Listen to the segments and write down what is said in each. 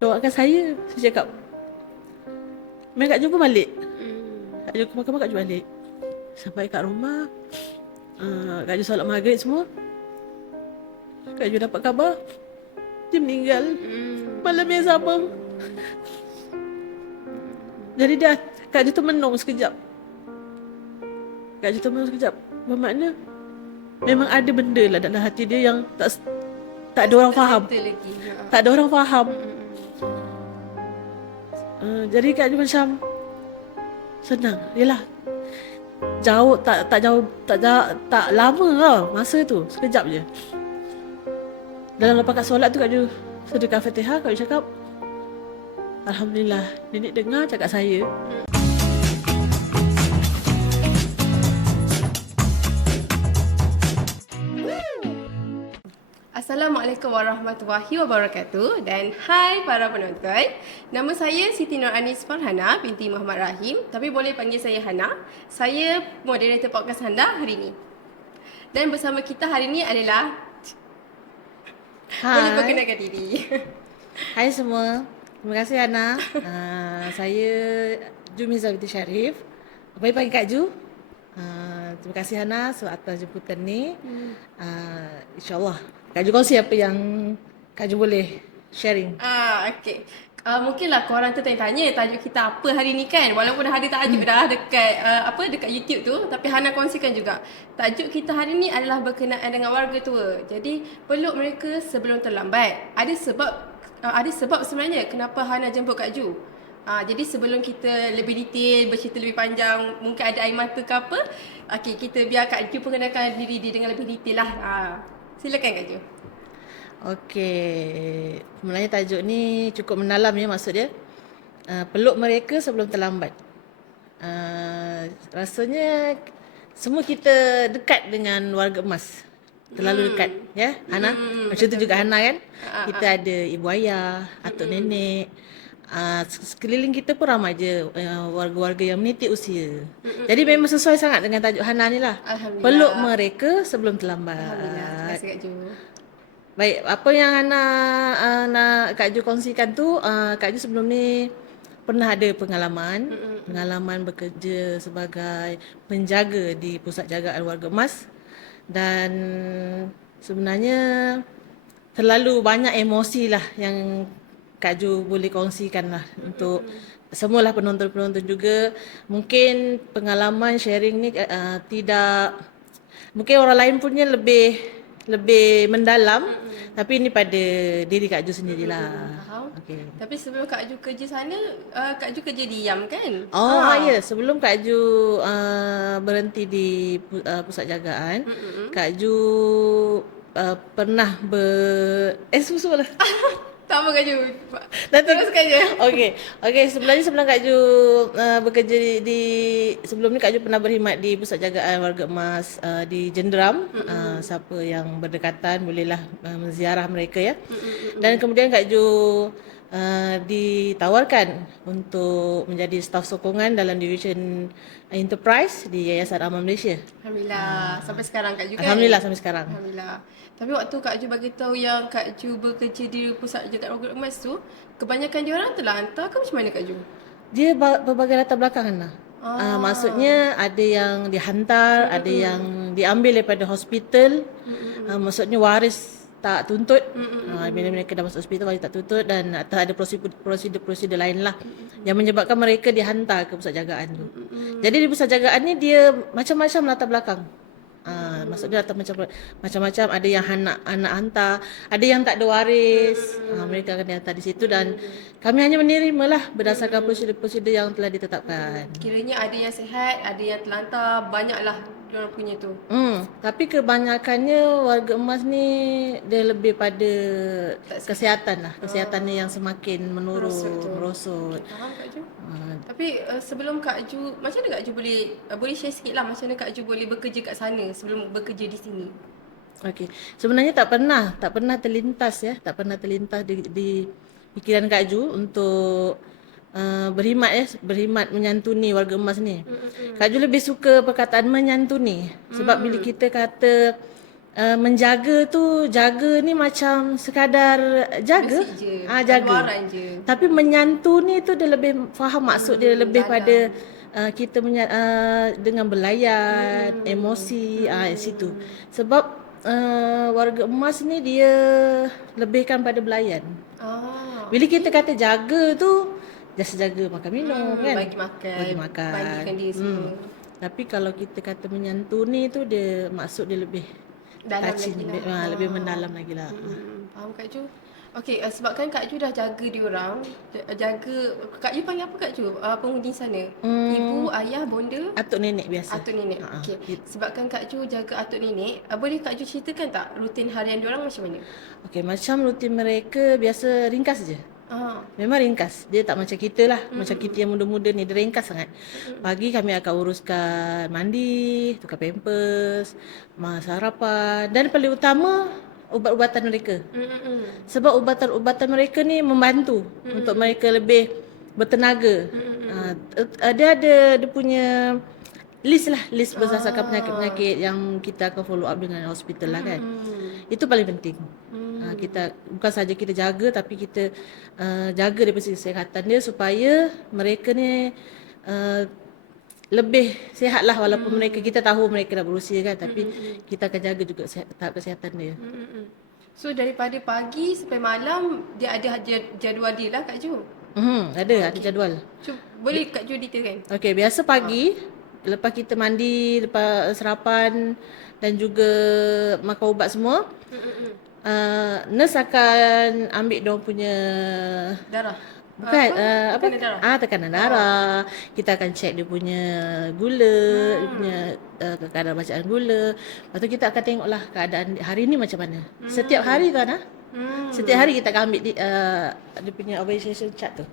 Doakan saya cakap, Kak Ju pun balik. Kak Ju makan Kak Ju balik. Sampai kat rumah, Kak Ju solat maghrib semua. Kak Ju dapat khabar dia meninggal malam yang sama. Jadi Kak Ju termenung sekejap. Bermakna memang ada benda lah dalam hati dia yang tak ada orang faham. Tak ada orang faham. Jadi Kak Ju macam senang. Yelah, jauh tak lama lah masa tu, sekejap je. Dalam lepas kat solat tu Kak Ju sedekah Fatihah. Kak Ju cakap, Alhamdulillah, nenek dengar cakap saya. Assalamualaikum warahmatullahi wabarakatuh. Dan hai para penonton. Nama saya Siti Nur Anis Farhana binti Muhammad Rahim, tapi boleh panggil saya Hana. Saya moderator podcast anda hari ini. Dan bersama kita hari ini adalah boleh perkenalkan diri. Hai semua. Terima kasih Hana. Saya Jumiza binti Syarif. Boleh panggil Kak Ju. Terima kasih Hana atas jemputan ni. InsyaAllah Kak Ju kongsi apa yang Kak Ju boleh sharing. Okey. Mungkinlah korang tu tanya-tanya tajuk kita apa hari ni kan. Walaupun dah ada tajuk dah dekat YouTube tu, tapi Hana kongsikan juga. Tajuk kita hari ni adalah berkenaan dengan warga tua. Jadi peluk mereka sebelum terlambat. Ada sebab sebenarnya kenapa Hana jemput Kak Ju. Jadi sebelum kita lebih detail, bercerita lebih panjang, mungkin ada air mata ke apa, kita biar Kak Ju perkenalkan diri dia dengan lebih detail lah. Silakan Kak Ju. Okey, sebenarnya tajuk ni cukup mendalam ya, maksud dia. Peluk mereka sebelum terlambat. Rasanya semua kita dekat dengan warga emas. Terlalu dekat ya, Hana. Macam tu juga Hana kan. Kita ada ibu ayah, atuk nenek. Sekeliling kita pun ramai je warga-warga yang menitik usia. Jadi memang sesuai sangat dengan tajuk Hana ni lah. Peluk mereka sebelum terlambat. Alhamdulillah. Terima kasih Kak Ju. Baik, apa yang Hana nak Kak Ju kongsikan tu, Kak Ju sebelum ni pernah ada pengalaman bekerja sebagai penjaga di pusat jagaan warga emas, dan sebenarnya terlalu banyak emosi lah yang Kak Ju boleh kongsikan lah untuk semualah penonton-penonton juga. Mungkin pengalaman sharing ni tidak, mungkin orang lain punya lebih mendalam, tapi ini pada diri Kak Ju sendirilah. Okay. Tapi sebelum Kak Ju kerja sana, Kak Ju kerja di YAM kan? Ya, sebelum Kak Ju berhenti di pusat jagaan, Kak Ju pernah susul lah. Tak apa Kak Ju. Teruskan je. Okey, sebenarnya sebelum Kak Ju bekerja sebelum ni Kak Ju pernah berkhidmat di pusat jagaan warga emas di Jenderam. Siapa yang berdekatan bolehlah menziarah mereka ya. Dan kemudian Kak Ju ditawarkan untuk menjadi staf sokongan dalam division enterprise di Yayasan Amal Malaysia. Alhamdulillah. Sampai sekarang Kak Ju kan? Alhamdulillah sampai sekarang. Alhamdulillah. Tapi waktu Kak Ju bagi tahu yang Kak Ju bekerja di pusat jagaan warga emas tu, kebanyakan dia orang telah hantar ke macam mana Kak Ju? Dia berbagai latar belakang lah. Maksudnya ada yang dihantar, ada yang diambil daripada hospital. Maksudnya waris tak tuntut. Bila mereka dah masuk hospital waris tak tuntut, dan atau ada prosedur lain lah yang menyebabkan mereka dihantar ke pusat jagaan tu. Jadi di pusat jagaan ni dia macam-macam latar belakang. Maksudnya macam-macam, ada yang anak hantar, ada yang tak ada waris, mereka akan dihantar di situ, dan kami hanya menerimalah berdasarkan prosedur yang telah ditetapkan. Kiranya ada yang sihat, ada yang terlantar, banyaklah diorang punya tu. Tapi kebanyakannya warga emas ni dia lebih pada kesihatan lah, kesihatan ni yang semakin merosot. Faham Kak Ju? Tapi sebelum Kak Ju, macam mana Kak Ju boleh share sikit lah macam mana Kak Ju boleh bekerja kat sana sebelum bekerja di sini? Okey. Sebenarnya tak pernah terlintas di fikiran Kak Ju untuk berkhidmat menyantuni warga emas ni. Kak Ju lebih suka perkataan menyantuni, sebab bila kita kata menjaga tu, jaga ni macam sekadar jaga. Basic je, Jaga. luaran je. Tapi menyantuni tu dia lebih faham maksud dia lebih dalam. pada kita dengan belayan, emosi situ. Sebab warga emas ni dia lebihkan pada belayan. Bila kita kata jaga tu, just jaga makan minum kan. Bagi makan. Bagi makan. Mandikan dia semua. Tapi kalau kita kata menyantuni tu dia maksud dia lebih Dalam touching, lagi lah. lebih mendalam lagi lah. Faham Kak Ju? Okey, sebabkan Kak Ju dah jaga diorang, jaga Kak Ju panggil apa Kak Ju? Penghuni sana. Ibu, ayah, bonda, Atuk nenek biasa. atuk nenek. Okey. Sebabkan Kak Ju jaga atuk nenek, boleh Kak Ju ceritakan tak rutin harian diorang macam mana? Okey, macam rutin mereka biasa ringkas je. Memang ringkas. Dia tak macam kita lah. Macam kita yang muda-muda ni, dia ringkas sangat. Pagi kami akan uruskan mandi, tukar pampers, sarapan. Dan paling utama, ubat-ubatan mereka. Sebab ubatan-ubatan mereka ni membantu untuk mereka lebih bertenaga. Dia ada dia punya list berdasarkan penyakit-penyakit yang kita akan follow up dengan hospital lah kan. Itu paling penting. Kita bukan saja kita jaga, tapi kita jaga daripada segi kesihatan dia supaya mereka ni lebih sihat lah, walaupun kita tahu mereka dah berusia kan, tapi kita akan jaga juga tahap kesihatan dia. So daripada pagi sampai malam dia ada jadual dia lah Kak Ju? Ada jadual. Boleh Kak Ju detailkan? Okey, biasa pagi lepas kita mandi, lepas sarapan dan juga makan ubat semua, nurse akan ambil diorang punya Darah? bukan Tekanan darah? tekanan darah. Kita akan check dia punya gula, dia punya kadar bacaan gula. Lepas tu kita akan tengoklah keadaan hari ni macam mana. Setiap hari tu Ana. Setiap hari kita akan ambil dia punya observation chart tu.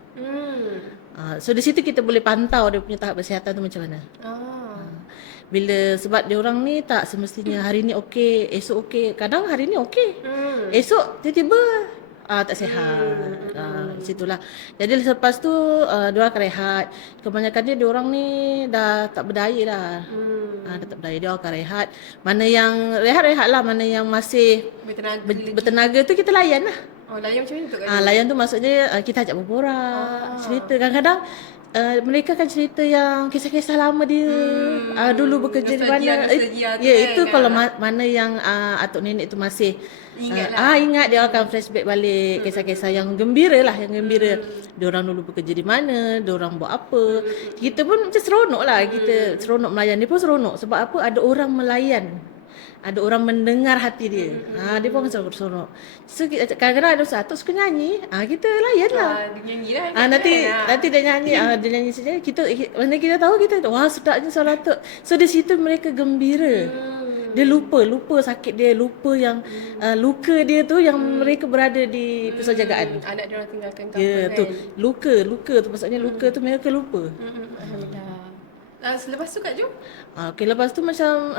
So di situ kita boleh pantau dia punya tahap kesihatan tu macam mana. Sebab dia orang ni tak semestinya hari ni okey, esok okey. Kadang hari ni okey. Esok tiba-tiba tak sihat. Situlah. Jadi lepas tu dia orang akan rehat. Kebanyakannya dia orang ni dah tak berdaya dah. Dah tak berdaya, dia akan rehat. Mana yang rehat lah, mana yang masih bertenaga tu kita layan lah. Layan macam mana tu Kak Ju? Layan tu maksudnya kita ajak berborak, cerita. Kadang-kadang mereka akan cerita yang kisah-kisah lama dia, dulu bekerja di mana. Itu kan? Kalau mana yang atuk nenek tu masih ingat, dia akan flashback balik kisah-kisah yang gembira lah, yang gembira. Diorang dulu bekerja di mana, diorang buat apa. Kita pun macam seronok lah, kita seronok melayan. Dia pun seronok sebab apa, ada orang melayan. Ada orang mendengar hati dia. Dia pun akan seronok. So kadang-kadang ada satu suka nyanyi, kita layan lah. Dia nyanyi lah. Nanti dia nyanyi, dia nyanyi saja. Mana kita tahu, wah sedapnya suara Atuk. So di situ mereka gembira. Dia lupa sakit dia, lupa yang luka dia tu yang mereka berada di pusat jagaan. Anak dia orang tinggalkan kampung Ya, kan. tu luka tu maksudnya luka tu mereka lupa. Alhamdulillah. Selepas tu Kak Ju? Okey, lepas tu macam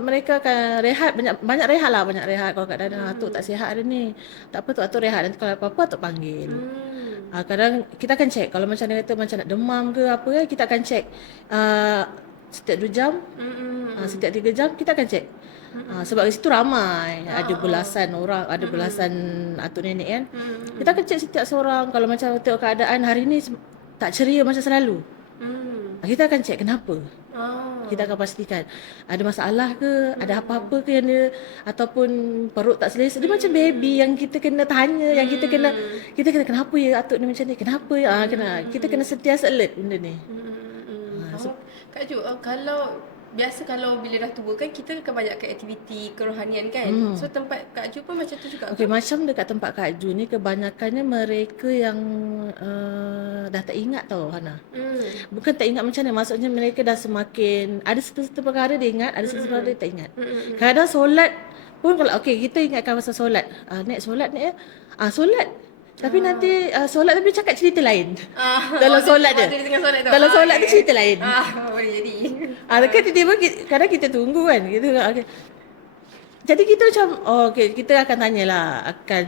mereka akan rehat, banyak rehat lah, banyak rehat. Kalau kadang-kadang Atuk tak sihat hari ni, tak apa tu Atuk rehat, nanti kalau apa-apa Atuk panggil. Kadang kita akan check, kalau macam dia kata macam nak demam ke apa kan, kita akan check setiap 2 jam, setiap 3 jam kita akan check. Sebab di situ ramai, ada belasan orang, ada belasan atuk nenek kan. Kita akan check setiap seorang. Kalau macam tengok keadaan hari ni tak ceria macam selalu, kita akan check kenapa. Kita akan pastikan ada masalah ke, ada apa-apa ke yang dia, ataupun perut tak selesa. Dia macam baby yang kita kena tanya, yang kita kena kenapa ya atuk ni macam ni, kenapa ya, kita kena sentiasa alert benda ni. Kak Ju, kalau bila dah tua kan kita akan banyakkan aktiviti kerohanian kan. So tempat Kak Ju pun macam tu juga. Okey, macam dekat tempat Kak Ju ni kebanyakannya mereka yang dah tak ingat tau Hana. Bukan tak ingat macam mana, maksudnya mereka dah semakin ada satu perkara dia ingat, ada satu perkara dia tak ingat. Kadang solat pun kalau kita ingatkan pasal solat. Nek solat ni solat. Tapi nanti solat tapi cakap cerita lain. Dalam solat dia. Dalam solat tu cerita lain. Boleh jadi. Kan tiba-tiba kadang kita tunggu kan. Okay. Jadi kita macam kita akan tanyalah, akan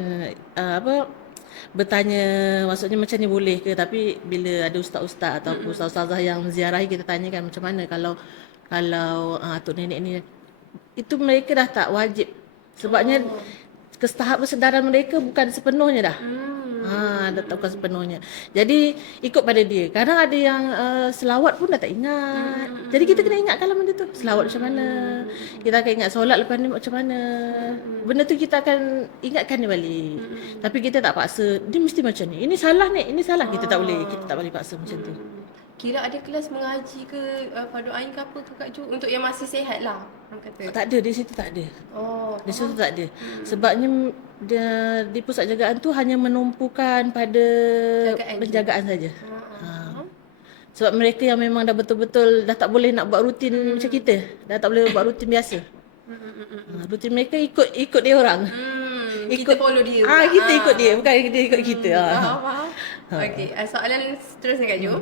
bertanya, maksudnya macam ni boleh ke. Tapi bila ada ustaz-ustaz ataupun ustaz-ustazah yang ziarahi, kita tanyakan macam mana kalau atuk nenek ni, itu mereka dah tak wajib Sebabnya tahap kesedaran mereka bukan sepenuhnya dah. Dah bukan sepenuhnya. Jadi ikut pada dia. Kadang ada yang selawat pun dah tak ingat. Jadi kita kena ingatkan lah benda tu. Selawat macam mana. Kita akan ingat solat lepas ni macam mana. Benda tu kita akan ingatkan dia balik. Tapi kita tak paksa. Dia mesti macam ni. Ini salah ni. Ini salah. Kita tak boleh. Kita tak boleh paksa macam tu. Kira ada kelas mengaji ke fardu ain ke apa ke Kak Ju? Untuk yang masih sihat lah orang kata. Tak ada. Di situ tak ada. Oh. Di situ tak ada. Sebabnya di pusat jagaan tu hanya menumpukan pada Jagaan penjagaan saja. Sebab mereka yang memang dah betul-betul dah tak boleh nak buat rutin macam kita. Dah tak boleh buat rutin biasa. Rutin mereka ikut dia orang. Kita follow dia. Kita ikut dia, bukan dia ikut kita. Faham. Okey, soalan seterusnya Kak Ju.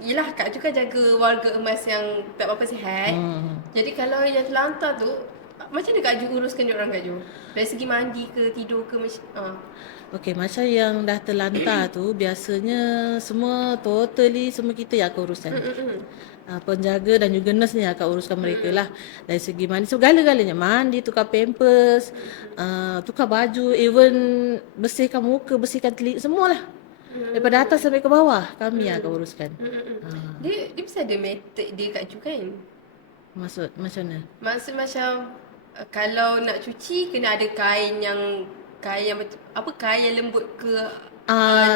Yelah Kak Ju kan jaga warga emas yang tak berapa sihat. Jadi kalau yang terlantar tu, macam mana Kak Ju uruskan dia orang Kak Ju? Dari segi mandi ke, tidur ke macam Okey, macam yang dah terlantar tu biasanya semua kita yang akan uruskan. Penjaga dan juga nurse ni akan uruskan mereka lah. Dari segi mandi, segala-galanya. Mandi, tukar pampers, tukar baju, even bersihkan muka, bersihkan telinga, semualah. Daripada atas sampai ke bawah, kami yang akan uruskan. Dia mesti ada method dia Kak Ju kan? Maksud macam mana? Maksud macam kalau nak cuci kena ada kain yang lembut ke.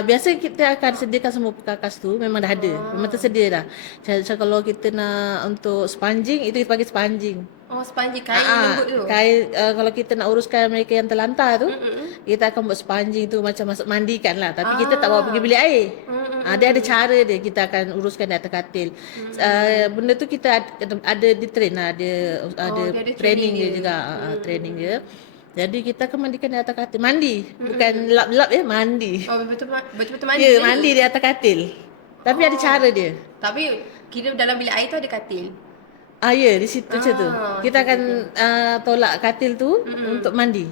Biasa kita akan sediakan semua perkakas tu. Memang dah ada. Memang tersedia dah. Macam kalau kita nak untuk sponging, itu kita panggil sponging. Sponge kain lembut tu. Kain, kalau kita nak uruskan mereka yang terlantar tu, kita akan buat sponging tu macam masuk mandikan lah. Tapi kita tak bawa pergi bilik air. Dia ada cara dia. Kita akan uruskan di atas katil. Benda tu kita ada di train lah. Ada training dia juga. Training dia. Jadi kita akan mandikan di atas katil. Mandi. Bukan lap-lap mandi. Betul-betul mandi. Ya, mandi di atas katil. Tapi ada cara dia. Tapi kira dalam bilik air tu ada katil. Ya, di situ macam tu. Kita akan tolak katil tu untuk mandi.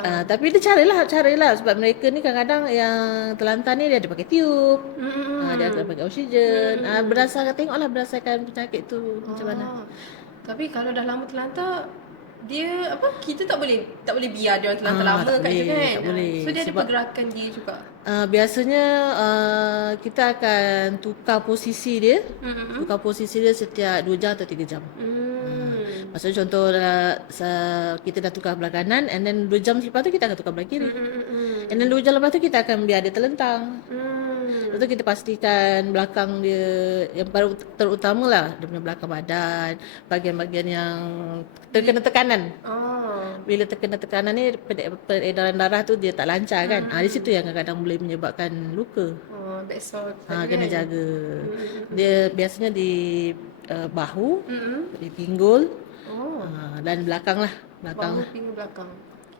Tapi ada cara lah sebab mereka ni kadang-kadang yang terlantar ni dia ada pakai tiup. Dia ada pakai oksigen. Berdasarkan penyakit tu macam mana. Tapi kalau dah lama terlantar, dia kita tak boleh biar dia orang terlantar lama Kak Ju kan. Tak boleh. So dia ada pergerakan dia juga. Biasanya kita akan tukar posisi dia. Tukar posisi dia setiap 2 jam atau 3 jam. Maksudnya contoh kita dah tukar belah kanan, and then 2 jam lepas tu kita akan tukar belah kiri. And then 2 jam lepas tu kita akan biar dia terlentang. Lepas tu kita pastikan belakang dia, yang paling terutama lah, dia punya belakang badan, bahagian-bahagian yang terkena tekanan. Bila terkena tekanan ni, peredaran darah tu dia tak lancar kan. Di situ yang kadang-kadang boleh menyebabkan luka. Kena jaga. Dia biasanya di bahu, di pinggul, dan belakang lah. Bahu, pinggul, belakang.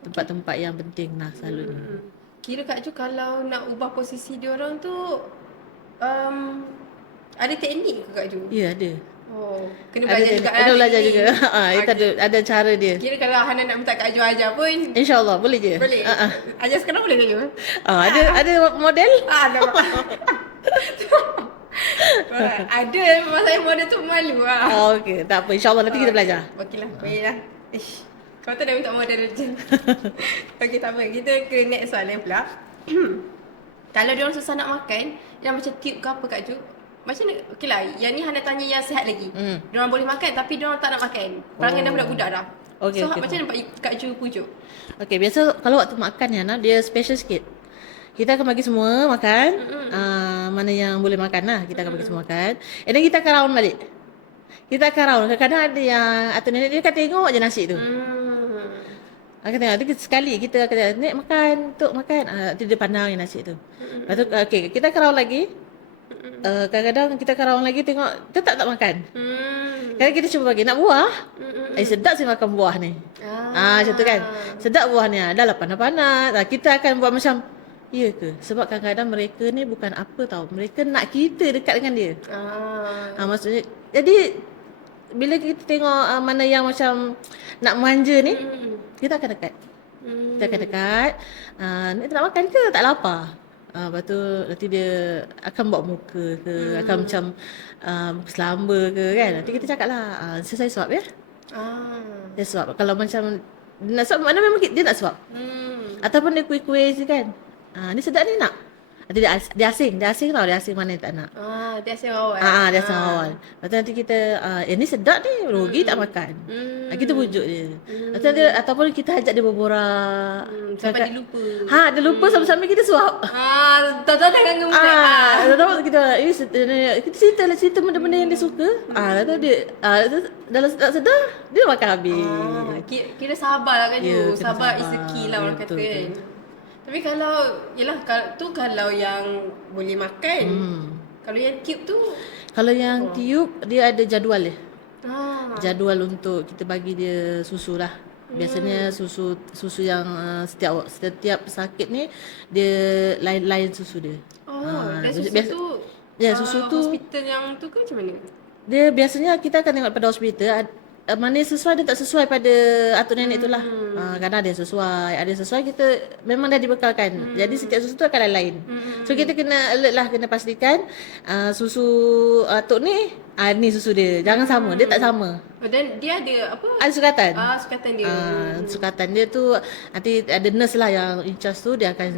Tempat-tempat yang penting lah selalunya. Kira Kak Ju kalau nak ubah posisi dia orang tu ada teknik ke Kak Ju? Ya, ada. Kena belajar juga. Kena belajar juga. Itu ada cara dia. Kira kalau Hana nak minta Kak Ju ajar pun InsyaAllah boleh je. boleh. Ajar sekarang boleh Kak Ju? Ada model? Ada. Ada, masa saya model tu malu lah. Okey, tak apa. InsyaAllah nanti kita belajar. Okeylah, baiklah. Kau tak dah minta model je. Okey, tak apa. Kita ke next soalan pula. Kalau dia orang susah nak makan, yang macam tube ke apa Kak Ju, macam mana? Okeylah, yang ni Hana tanya yang sihat lagi. Dia orang boleh makan tapi dia orang tak nak makan. Perangai dah budak-budak dah. Okay, so macam mana Kak Ju pujuk? Okey, biasa kalau waktu makan ni Hana, dia special sikit. Kita akan bagi semua makan. Mana yang boleh makan lah, kita akan bagi semua makan. And then kita akan round balik. Kita akan round. Kadang-kadang ada yang atau nenek dia akan tengok je nasi tu. Akan tengok. Nanti sekali kita akan tengok, "Nek makan, Tok makan." Nanti dia pandang yang nasi tu. Lepas tu, okey, kita akan round lagi. Kadang-kadang kita akan round lagi tengok, tetap tak makan. Kadang kita cuba bagi, nak buah? Sedap sih makan buah ni. Macam tu kan. Sedap buah ni. Dah lah panas-panas. Kita akan buat macam, ya ke? Sebab kadang-kadang mereka ni bukan apa tau. Mereka nak kita dekat dengan dia. Maksudnya, jadi bila kita tengok mana yang macam nak manja ni, kita akan dekat. Kita akan dekat. Ni tak nak makan ke? Tak lapar. Lepas tu nanti dia akan buat muka ke, akan macam muka selamba ke kan. Nanti kita cakap lah, saya suap ya. Dia suap. Kalau macam dia nak suap, mana memang dia nak suap. Ataupun dia kuih-kuih je kan. Ni sedap ni nak. Dia asing tau, dia asing mana dia tak nak. Dia asyik awal. Dia asing awal. Lepas tu nanti kita ni sedap ni, rugi tak makan. Kita bujuk dia. Lepas tu nanti, ataupun kita ajak dia berborak. Sampai dia lupa. Dia lupa sambil-sambil kita suap. Tak dah ganggu budak. Tahu kita cerita benda-benda yang dia suka. Lepas tu dia dalam sedar dia makan habis. Kira sabar lah kan Ya, tu. kena Sabar is the sabar. key lah orang Ya, kata betul, kan. Tapi kalau, yelah kalau yang boleh makan. Kalau yang tube tu, Kalau yang tiup dia ada jadual dia. Jadual untuk kita bagi dia susu lah. Biasanya susu yang setiap sakit ni dia lain-lain susu dia. dan susu biasa- tu, susu tu hospital yang tu ke macam mana? dia biasanya kita akan tengok pada hospital mana yang sesuai dan tak sesuai pada atuk nenek tu lah. Kadang ada yang sesuai kita memang dah dibekalkan. Jadi setiap susu tu akan lain-lain. So kita kena alert lah, kena pastikan susu atuk ni ni susu dia. Jangan sama, dia tak sama. Dan dia ada apa? Ada sukatan. Sukatan dia. Sukatan dia tu nanti ada nurse lah yang in charge tu, dia akan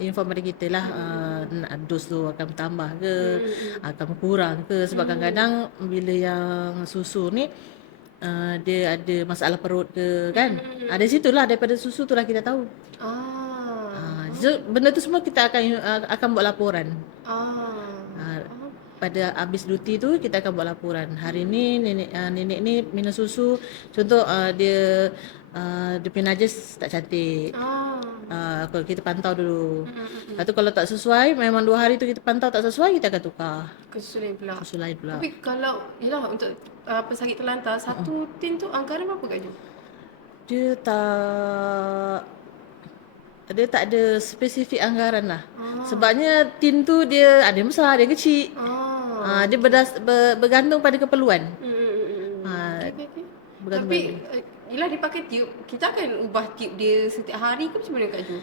inform pada kita lah dos tu akan bertambah ke, akan berkurang ke. Sebab kadang-kadang bila yang susu ni dia ada masalah perut ke kan. Dari situlah, daripada susu tu lah kita tahu. So benda tu semua kita akan buat laporan. Pada habis duty tu kita akan buat laporan. Hari ni nenek ni minum susu. Contoh dia punya najis tak cantik. Kalau kita pantau dulu. Lepas tu kalau tak sesuai, memang 2 hari tu kita pantau tak sesuai, kita akan tukar. Susu lain pula. Susu lain pula. Tapi kalau, yelah untuk pesakit terlantar, satu tin tu anggaran berapa Kak Jo? Dia tak ada spesifik anggaran lah. Sebabnya tin tu dia ada yang besar, ada yang kecil. Dia bergantung pada keperluan. Okay. Bergantung Tapi yelah dia pakai tube, kita akan ubah tube dia setiap hari ke macam mana Kak Jo?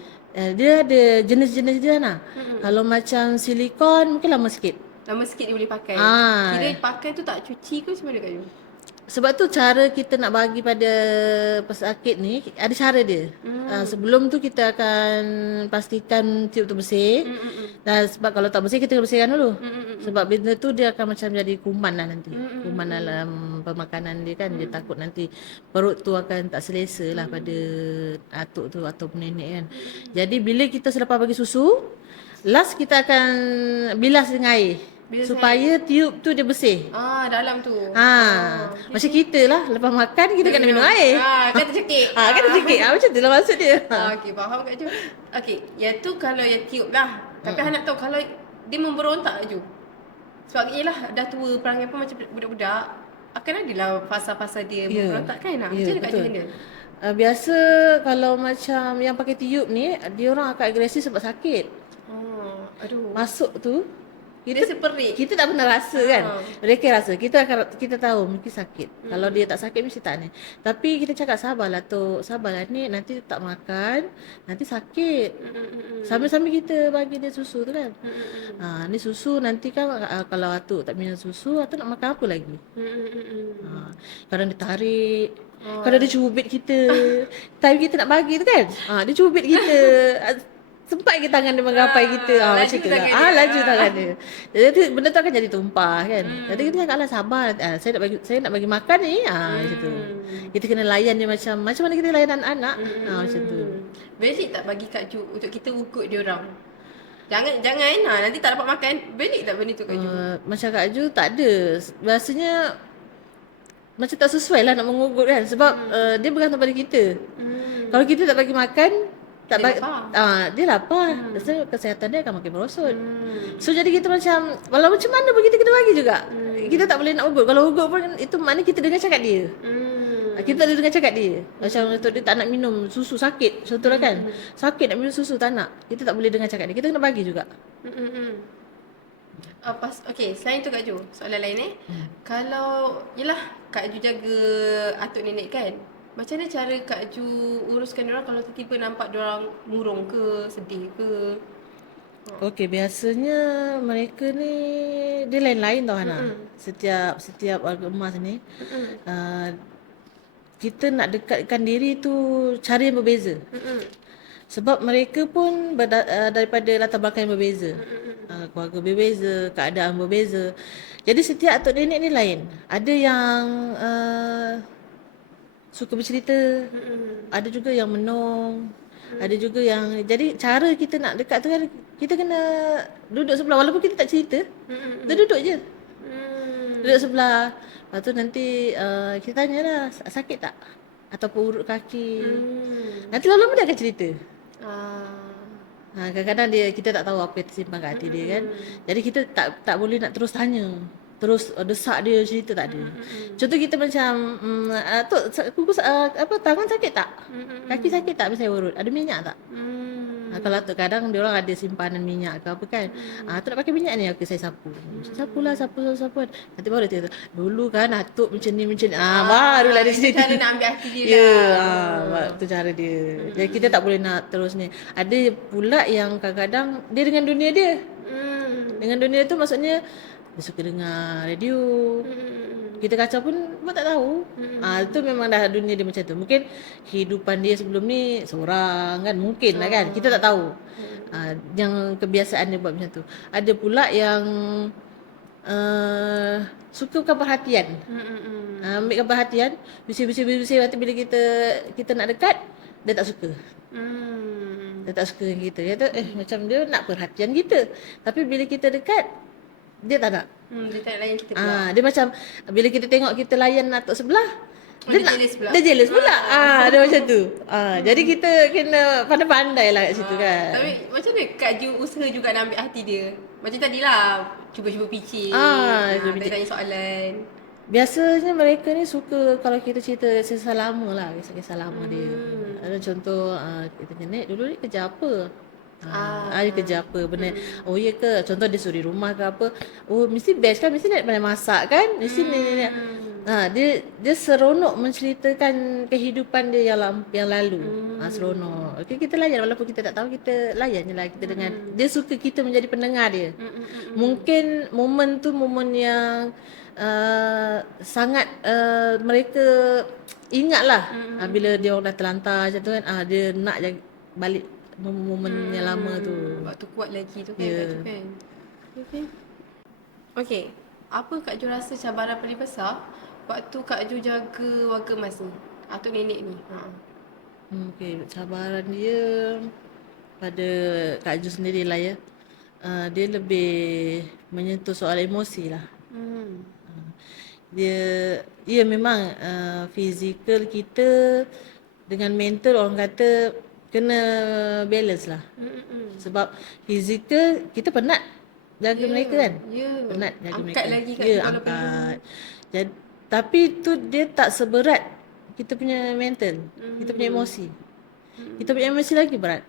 dia ada jenis-jenis dia lah. Kalau macam silikon mungkin lama sikit. Lama sikit dia boleh pakai. Kira pakai tu tak cuci ke macam mana Kak Jo? Sebab tu cara kita nak bagi pada pesakit ni ada cara dia. Sebelum tu kita akan pastikan tube tu bersih. Dan sebab kalau tak bersih kita kena bersihkan dulu. Sebab benda tu dia akan macam jadi kuman lah nanti. Kuman dalam pemakanan dia kan. Dia takut nanti perut tu akan tak selesa lah pada atuk tu ataupun nenek kan. Jadi bila kita selepas bagi susu, last kita akan bilas dengan air. Supaya tube tu dia bersih. Dalam tu. Macam kita lah lepas makan kita kena minum air. Kan tercekik. Kan tercekik. Macam tu lah maksud dia. Okey, faham Kak Jo. Okey, yang tu kalau yang tube lah. Tapi nak tahu kalau dia memberontak Kak Jo. Sebab yelah dah tua perangai pun macam budak-budak. Akan adalah fasa-fasa dia memberontak kan? Macam mana Kak Jo handle? Biasa kalau macam yang pakai tube ni, dia orang akan agresif sebab sakit. Aduh. Masuk tu Dia seperik. kita tak pernah rasa kan. Mereka rasa. Kita tahu mungkin sakit. Kalau dia tak sakit mesti tak ni. Tapi kita cakap sabarlah tu. Sabarlah ni nanti tak makan, nanti sakit. Sambil-sambil kita bagi dia susu tu kan. Ni susu nanti kan kalau atuk tak minum susu, atuk nak makan apa lagi? Kadang dia tarik. Kadang dia cubit kita. Time kita nak bagi tu kan. Dia cubit kita. Sempat ke tangan dia menggapai kita. Macam tu lah. Laju tangan dia. Jadi benda tu akan jadi tumpah kan. Jadi kita cakap sabar. Saya nak bagi makan ni. Macam tu. Kita kena layan dia macam mana kita layan anak-anak. Macam tu. Valid tak bagi Kak Jo untuk kita ugut dia orang? Jangan nanti tak dapat makan. Valid tak benda tu Kak Jo? Macam Kak Jo tak ada. Biasanya macam tak sesuai lah nak mengugut kan. Sebab dia bergantung pada kita. Kalau kita tak bagi makan, dia lapar. So kesihatan dia akan makin merosot. So jadi kita macam walau macam mana pun kita kena bagi juga. Kita tak boleh nak ugut. Kalau ugut pun itu maknanya kita dengar cakap dia. Kita tak boleh dengar cakap dia. Macam contoh dia tak nak minum susu sakit. Contohlah kan. Sakit nak minum susu tak nak. Kita tak boleh dengar cakap dia. Kita kena bagi juga. Okay, selain tu Kak Jo, soalan lain kalau yelah Kak Jo jaga atuk nenek kan, macam mana cara Kak Jo uruskan diorang kalau tiba-tiba nampak diorang murung ke, sedih ke? Okey, biasanya mereka ni dia lain-lain tau Hana. Setiap warga emas ni kita nak dekatkan diri tu cara yang berbeza. Sebab mereka pun daripada latar belakang yang berbeza. Keluarga berbeza, keadaan berbeza. Jadi setiap atuk nenek ni lain. Ada yang suka bercerita, ada juga yang menong, ada juga yang, jadi cara kita nak dekat tu kan, kita kena duduk sebelah walaupun kita tak cerita. Kita duduk je. Duduk sebelah. Lepas tu nanti kita tanyalah, sakit tak? Ataupun urut kaki. Nanti lama-lama dia akan cerita. Kadang-kadang kita tak tahu apa yang tersimpan kat hati dia kan. Jadi kita tak boleh nak terus tanya. Terus desak dia cerita, tak ada. Contoh kita macam Tok kuku tangan sakit tak? Kaki sakit tak? Saya urut. Ada minyak tak? Kalau Tok kadang dia orang ada simpanan minyak ke apa kan. Tok nak pakai minyak ni, okey saya sapu. Sapulah, sapu. Nanti baru dia kata, dulu kan Atuk macam ni. Barulah dia cerita. Cara nak ambil hati dia tu cara dia. Jadi kita tak boleh nak terus ni. Ada pula yang kadang-kadang dia dengan dunia dia. Dengan dunia tu maksudnya dia suka dengar radio. Kita kacau pun tak tahu. Itu memang dah dunia dia macam tu. Mungkin kehidupan dia sebelum ni seorang kan, mungkin lah kan. Kita tak tahu. Yang kebiasaan dia buat macam tu. Ada pula yang sukakan perhatian. Ambilkan perhatian, bising-bising, nanti bila kita nak dekat, dia tak suka. Dia tak suka dengan kita. Dia kata macam dia nak perhatian kita. Tapi bila kita dekat, dia tak nak. Dia tak nak layan kita pula. Dia macam bila kita tengok kita layan atuk sebelah, dia jealous pula. Dia jealous pula. Dia macam tu. Jadi kita kena pandai-pandai lah kat situ kan. Tapi macam mana Kak Ju usaha juga nak ambil hati dia? Macam tadilah, cuba-cuba fikir. Tanya soalan. Biasanya mereka ni suka kalau kita cerita kisah lama lah, kisah lama dia. Ada contoh kita tanya, Nek dulu ni kerja apa? Dia kerja apa benda. Oh ya ke? Contoh dia suri rumah ke apa. Oh mesti best kan, mesti Nek pandai masak kan, mesti ni. Dia seronok menceritakan kehidupan dia yang lalu. Seronok. Okay, kita layan walaupun kita tak tahu, kita layan je lah. Kita dengan dia suka kita menjadi pendengar dia. Mungkin momen tu momen yang sangat mereka ingatlah. Bila dia orang dah terlantar macam tu kan, dia nak balik momen yang lama tu. Waktu kuat lagi tu kan, Kak Ju kan. Okay. Apa Kak Ju rasa cabaran paling besar waktu Kak Ju jaga warga emas ni, atuk nenek ni? Okay, cabaran dia pada Kak Ju sendirilah ya. Dia lebih menyentuh soal emosi lah. Dia memang fizikal kita dengan mental orang kata kena balance lah. Sebab fizikal kita penat jaga mereka kan. Penat jaga angkat mereka. Lagi kat angkat. Jadi, tapi tu dia tak seberat kita punya mental, kita punya emosi. Kita punya emosi lagi berat.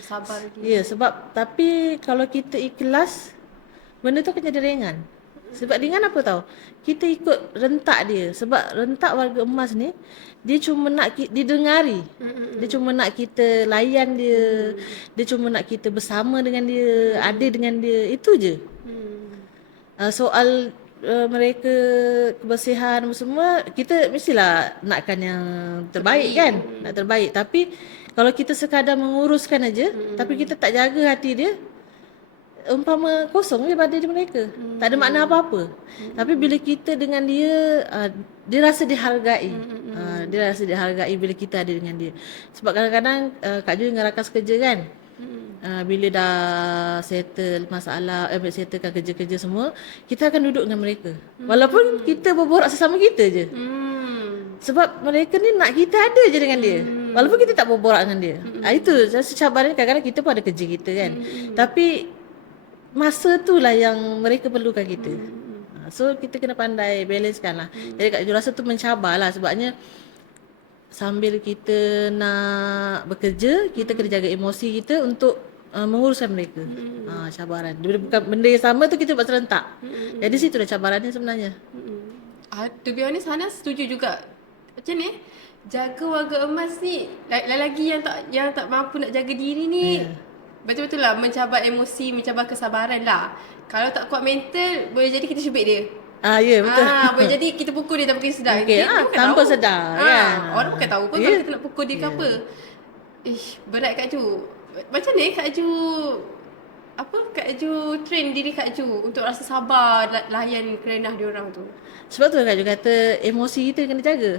Sabar lagi. Ya, sebab tapi kalau kita ikhlas, benda tu akan jadi ringan. Sebab ringan apa tahu? Kita ikut rentak dia. Sebab rentak warga emas ni, dia cuma nak didengari. Dia cuma nak kita layan dia. Dia cuma nak kita bersama dengan dia, ada dengan dia. Itu je. Soal mereka kebersihan semua, kita mestilah nakkan yang terbaik kan. Nak terbaik. Tapi kalau kita sekadar menguruskan aja, tapi kita tak jaga hati dia, umpama kosong je badan mereka. Tak ada makna apa-apa. Tapi bila kita dengan dia, dia rasa dihargai. Dia rasa dihargai bila kita ada dengan dia. Sebab kadang-kadang Kak Ju dengan rakan sekerja kan, bila dah settle masalah, settlekan kerja-kerja semua, kita akan duduk dengan mereka. Walaupun kita berborak sesama kita je. Sebab mereka ni nak kita ada je dengan dia. Walaupun kita tak berborak dengan dia. Itu cabaran. Kadang-kadang kita pun ada kerja kita kan. Tapi masa tu lah yang mereka perlukan kita. So kita kena pandai balancekan lah. Jadi Kak Ju rasa tu mencabar lah. Sebabnya sambil kita nak bekerja, kita kena jaga emosi kita untuk menguruskan mereka. Cabaran. Bukan benda yang sama tu kita buat serentak. Jadi situ dah cabarannya sebenarnya. To be honest, Hana setuju juga. Macam ni jaga warga emas ni, lagi yang tak mampu nak jaga diri ni, betul-betul lah mencabar emosi, mencabar kesabaran lah. Kalau tak kuat mental, boleh jadi kita cubit dia. Ya betul. Boleh jadi kita pukul dia tanpa kita sedar. Okey, Dia bukan tanpa tahu. sedar, kan. Orang bukan tahu pun Ya. kalau kita nak pukul dia ke apa. Berat Kak Ju. Macam ni Kak Ju Kak Ju train diri Kak Ju untuk rasa sabar layan kerenah dia orang tu. Sebab tu Kak Ju kata emosi kita kena jaga.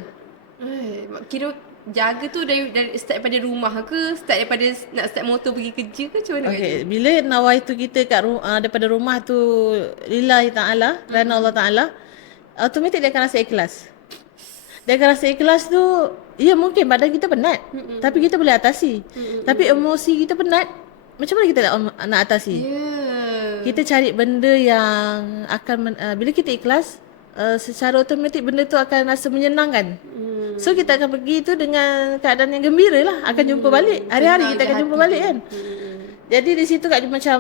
Kira jaga tu dari start daripada rumah ke, start daripada nak start motor pergi kerja ke, macam mana? Okey, bila nawaitu kita daripada rumah tu lillahi ta'ala, kerana Allah Ta'ala, automatik dia akan rasa ikhlas. Dia akan rasa ikhlas tu, ya mungkin badan kita penat, tapi kita boleh atasi. Tapi emosi kita penat, macam mana kita nak atasi? Kita cari benda yang akan, bila kita ikhlas, secara automatik benda tu akan rasa menyenangkan. So kita akan pergi tu dengan keadaan yang gembira lah. Akan jumpa balik. Hari-hari kita akan jumpa balik kan. Jadi di situ Kak Ju macam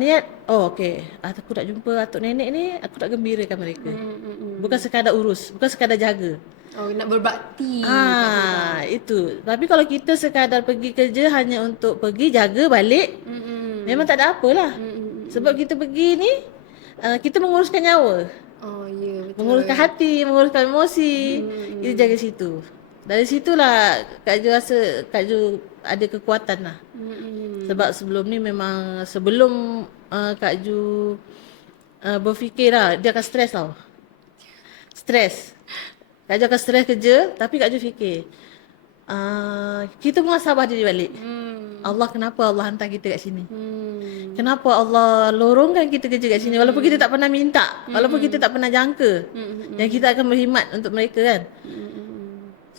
niat, okey, aku nak jumpa atuk nenek ni, aku nak gembirakan mereka. Bukan sekadar urus, bukan sekadar jaga. Nak berbakti. Itu. Tapi kalau kita sekadar pergi kerja hanya untuk pergi jaga balik, memang tak ada apalah. Sebab kita pergi ni, kita menguruskan nyawa. Betul. Menguruskan hati, menguruskan emosi. Kita jaga situ. Dari situlah Kak Ju rasa Kak Ju ada kekuatan lah. Sebab sebelum ni memang sebelum Kak Ju berfikir lah, dia akan stres tau. Stres. Kak Ju akan stres kerja, tapi Kak Ju fikir kita muhasabah diri balik. Allah, kenapa Allah hantar kita kat sini? Kenapa Allah lorongkan kita kerja kat sini walaupun kita tak pernah minta, walaupun kita tak pernah jangka yang kita akan berkhidmat untuk mereka kan.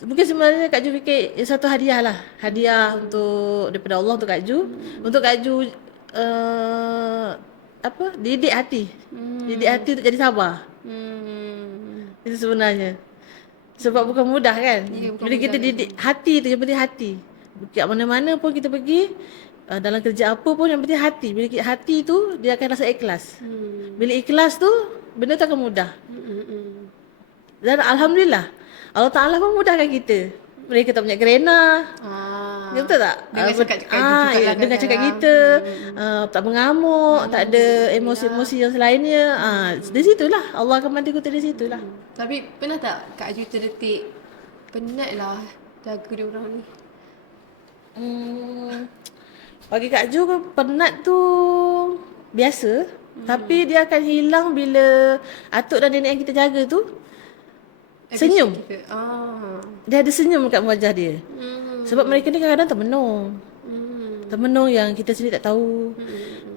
Mungkin sebenarnya Kak Ju fikir satu hadiah lah. Hadiah untuk daripada Allah untuk Kak Ju. Untuk Kak Ju didik hati. Didik hati untuk jadi sabar. Itu sebenarnya. Sebab bukan mudah kan. Bila kita didik hati tu, yang penting hati. Kat mana-mana pun kita pergi, dalam kerja apa pun yang penting hati. Bila hati tu dia akan rasa ikhlas. Bila ikhlas tu benda tu akan mudah. Dan alhamdulillah Allah Ta'ala pun mudahkan kita. Mereka tak banyak kerena. Betul tak? Dengan cakap-cakap dengan cakap kita. Tak mengamuk, tak ada emosi-emosi yang selainnya. Di situlah Allah akan bantu kita di situlah. Tapi pernah tak Kak Ju terdetik penat lah jaga dia orang ni? Bagi Kak Ju penat tu biasa. Tapi dia akan hilang bila atuk dan nenek yang kita jaga tu senyum. Dia ada senyum kat wajah dia. Sebab mereka ni kadang-kadang termenung. Termenung yang kita sendiri tak tahu.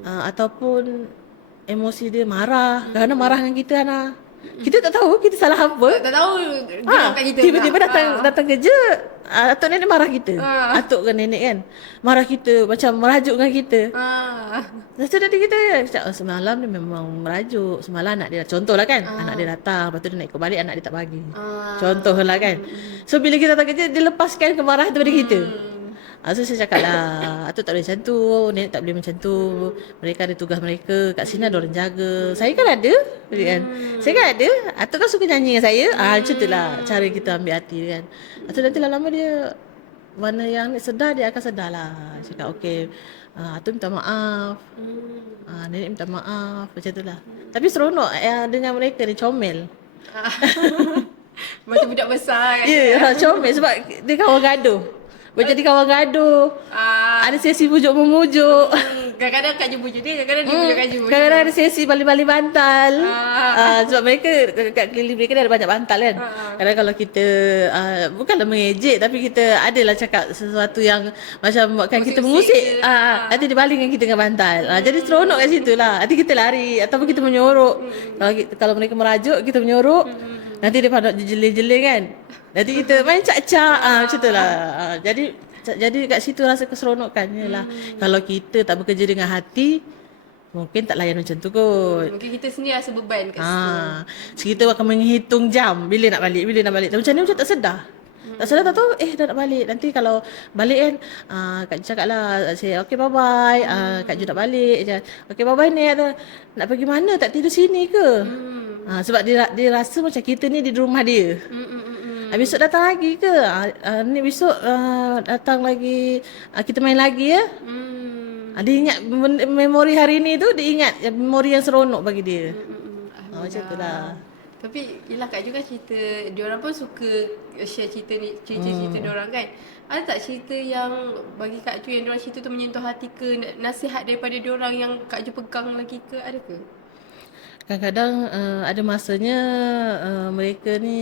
Ataupun emosi dia marah. Kadang-kadang marah dengan kita, Hana. Kita tak tahu kita salah apa. Tak tahu dia kat kita. Tiba-tiba datang kerja, atuk nenek marah kita. Atuk kan nenek kan marah kita, macam merajuk dengan kita. Lepas tu nanti kita cakap, semalam dia memang merajuk. Semalam anak dia, contohlah kan, anak dia datang, lepas tu dia nak ikut balik, anak dia tak bagi. Contohlah kan. So bila kita datang kerja, dia lepaskan kemarahan tu pada kita. So saya cakap lah, atuk tak boleh macam tu, nenek tak boleh macam tu. Mereka ada tugas mereka, kat sini ada orang jaga. Saya kan ada, kan. Saya kan ada, atuk kan suka nyanyi dengan saya. Macam tu lah cara kita ambil hati kan. Atuk nanti lama-lama dia, mana yang sedar, dia akan sedar lah. Cakap okey, atuk minta maaf, nenek minta maaf, macam tu lah. Tapi seronok dengan mereka ni, comel. Macam budak besar kan. Ya, comel sebab dia kawan gaduh. Jadi kawan gaduh. Ada sesi pujuk-memujuk. Kadang-kadang Kak Ju pujuk dia, kadang-kadang dia pujuk Kak Ju. Kadang-kadang ada sesi balik-balik bantal. Sebab mereka kat keliling mereka ada banyak bantal kan. Kadang kalau kita bukanlah mengejek, tapi kita adalah cakap sesuatu yang macam buatkan kita mengusik. Nanti dia balingkan kita dengan bantal. Jadi seronok kat situ lah. Nanti kita lari ataupun kita menyorok. Kalau mereka merajuk, kita menyorok. Nanti dia pada jeling-jeling kan. Nanti kita main cak-cak macam tu lah. Jadi kat situ rasa keseronokannya lah. Kalau kita tak bekerja dengan hati, mungkin tak layan macam tu kot. Mungkin kita sendiri rasa beban kat situ. Kita akan menghitung jam bila nak balik. Macam ni macam tak sedar. Tak sedar tak tahu dah nak balik. Nanti kalau balik kan, Kak Ju cakap lah, saya okay bye-bye, Kak Ju nak balik je. Okay bye-bye ni, nak pergi mana, tak tidur sini ke? Sebab dia rasa macam kita ni di rumah dia. Besok datang lagi ke? Ni besok datang lagi, kita main lagi ya? Dia ingat memori hari ni tu, dia ingat memori yang seronok bagi dia. Macam tu lah. Tapi yelah Kak Ju kan cerita, diorang pun suka share cerita ni, cerita-cerita diorang kan. Ada tak cerita yang bagi Kak Ju yang diorang cerita tu menyentuh hati ke, nasihat daripada diorang yang Kak Ju pegang lagi ke, ada ke? Kadang-kadang ada masanya mereka ni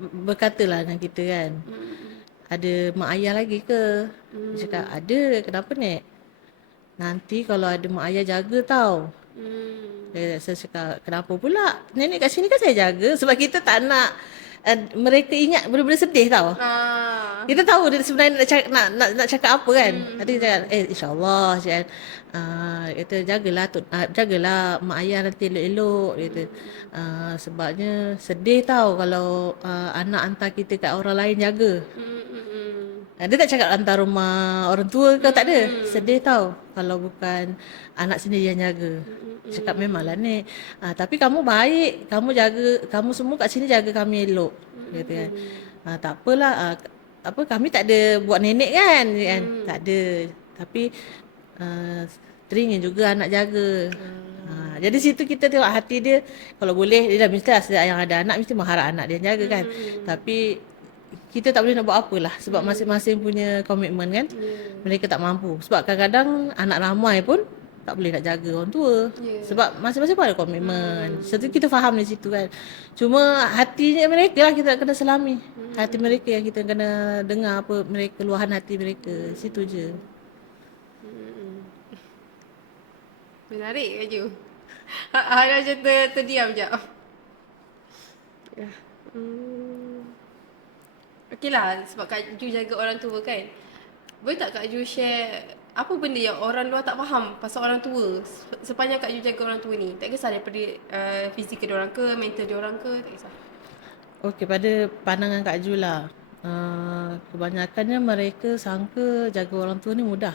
berkata lah dengan kita kan. Ada mak ayah lagi ke? Dia cakap ada, kenapa Nek? Nanti kalau ada mak ayah jaga tau. Saya cakap, kenapa pula? Nenek kat sini kan saya jaga. Sebab kita tak nak mereka ingat benda-benda sedih tau. Kita tahu dia sebenarnya nak cakap apa kan. Nanti dia cakap, insyaAllah kan. Kata jagalah mak ayah nanti elok-elok. Kata, sebabnya sedih tau kalau anak hantar kita kat orang lain jaga. Dia tak cakap hantar rumah orang tua ke, tak ada. Sedih tau kalau bukan anak sendiri yang jaga. Cakap memanglah Nek. Tapi kamu baik, kamu jaga, kamu semua kat sini jaga kami elok. Kata kan. Tak apalah, kami tak ada buat nenek kan. Tak ada. Tapi teringin juga anak jaga. Jadi situ kita tengok hati dia. Kalau boleh, dia dah mesti yang ada anak mesti mengharap anak dia jaga kan. Tapi kita tak boleh nak buat apalah sebab masing-masing punya komitmen kan. Mereka tak mampu. Sebab kadang-kadang anak ramai pun tak boleh nak jaga orang tua. Sebab masing-masing pun ada komitmen. So kita faham di situ kan. Cuma hatinya mereka lah kita kena selami. Hati mereka yang kita kena dengar apa mereka, luahan hati mereka. Situ je. Menarik Kak Ju. Hana macam terdiam sekejap. Okey lah, sebab Kak Ju jaga orang tua kan. Boleh tak Kak Ju share apa benda yang orang luar tak faham pasal orang tua sepanjang Kak Ju jaga orang tua ni? Tak kisah daripada fizikal diorang ke, mental diorang ke, tak kisah. Okey, pada pandangan Kak Ju lah. Kebanyakannya mereka sangka jaga orang tua ni mudah.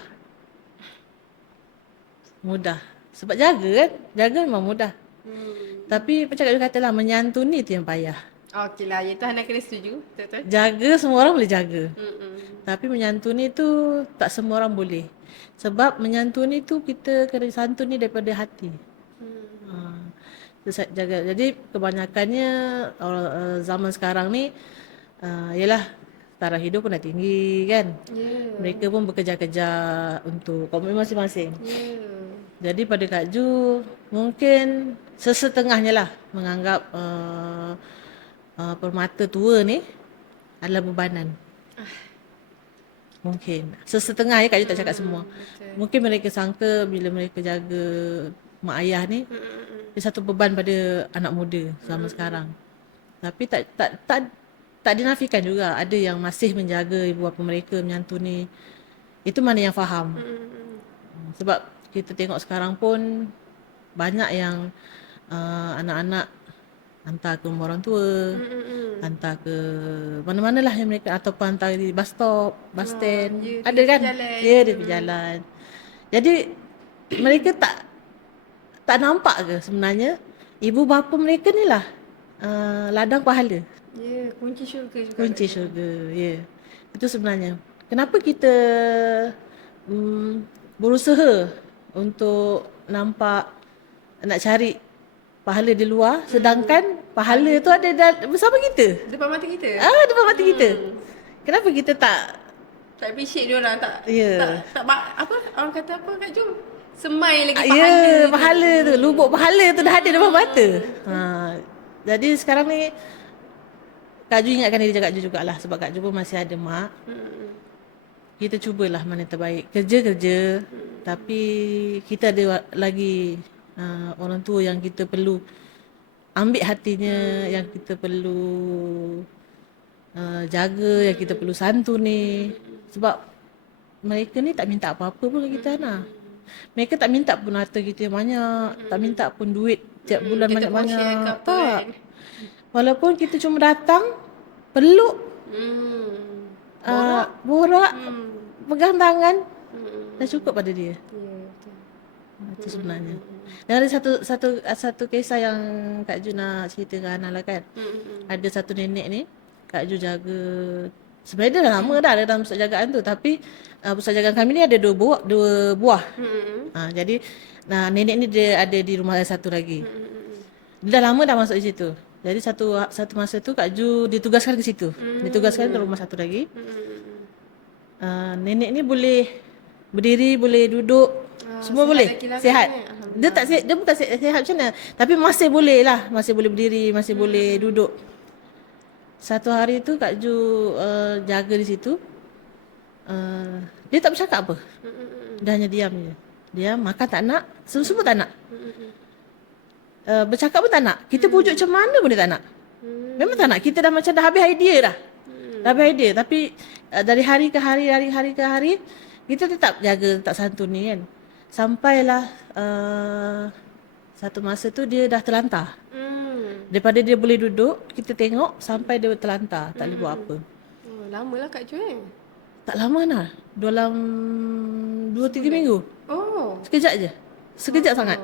Mudah. Sebab jaga kan, jaga memang mudah. Tapi macam Kak Ju katalah, menyantuni tu yang payah. Okey lah, yang tu Hana kena setuju. Betul-betul. Jaga semua orang boleh jaga. Tapi menyantuni tu tak semua orang boleh. Sebab menyantuni tu kita kena santuni daripada hati. Jaga. Jadi kebanyakannya zaman sekarang ni yalah taraf hidup pun dah tinggi kan. Mereka pun bekerja-kerja untuk komitmen masing-masing. Jadi pada Kak Ju mungkin sesetengahnya lah menganggap permata tua ni adalah bebanan. Mungkin sesetengah ya, Kak Ju tak cakap semua. Mungkin mereka sangka bila mereka jaga mak ayah ni dia satu beban pada anak muda zaman sekarang. Tapi tak dinafikan juga ada yang masih menjaga ibu bapa mereka, menyantuni. Itu mana yang faham. Sebab kita tengok sekarang pun banyak yang anak-anak hantar ke rumah orang tua, hantar ke mana-mana lah yang mereka, ataupun hantar di bus stop, bus stand. Ada kan? Ya, dia berjalan. Jadi mereka tak nampak ke sebenarnya ibu bapa mereka ni lah ladang pahala. Ya, kunci syurga juga. Kunci syurga, ya. Itu sebenarnya. Kenapa kita berusaha untuk nampak, nak cari pahala di luar, sedangkan pahala tu ada bersama kita. Depan mata kita. Depan mata kita. Kenapa kita tak appreciate diorang, tak Ya. tak apa orang kata apa Kak Ju? Semai lagi Ya, pahala. pahala tu, lubuk pahala tu dah ada depan mata. Jadi sekarang ni Kak Ju ingatkan diri Kak Ju jugalah, sebab Kak Ju pun masih ada mak. Kita cubalah mana terbaik. Kerja, tapi kita ada lagi orang tua yang kita perlu ambil hatinya, yang kita perlu jaga, yang kita perlu santuni. Sebab mereka ni tak minta apa-apa pun kita nak. Mereka tak minta pun harta kita yang banyak, tak minta pun duit tiap bulan banyak-banyak. Tak. Walaupun kita cuma datang, peluk, borak, pegang tangan, dah cukup pada dia. Itu sebenarnya. Dan ada satu kisah yang Kak Ju nak cerita ke Hana lah kan. Ada satu nenek ni, Kak Ju jaga. Sebenarnya dia dah lama dah ada dalam pusat jagaan tu. Tapi pusat jagaan kami ni ada dua buah. Jadi Nah, nenek ni dia ada di rumah satu lagi. Dia dah lama dah masuk di situ. Jadi satu masa tu Kak Ju ditugaskan ke situ. Ditugaskan ke rumah satu lagi. Nenek ni boleh berdiri, boleh duduk, semua sihat boleh. lagi lah Sihat. katanya. Dia tak sihat, dia bukan sihat macam mana. Tapi masih boleh lah, masih boleh berdiri, masih boleh duduk. Satu hari tu Kak Ju jaga di situ. Dia tak bercakap apa. Dia hanya diam je. Dia makan tak nak, semua tak nak. Bercakap pun tak nak. Kita pujuk macam mana pun dia tak nak. Memang tak nak. Kita dah macam dah habis idea dah. Dah habis idea. Tapi dari hari ke hari, dari hari ke hari, kita tetap jaga, tetap santun ni kan. Sampailah satu masa tu dia dah terlantar. Daripada dia boleh duduk, kita tengok sampai dia terlantar. Tak boleh buat apa. Oh, lama lah Kak Ju kan? Tak lama lah. Dalam 2-3 minggu. Oh. Sekejap je. Sekejap sangat.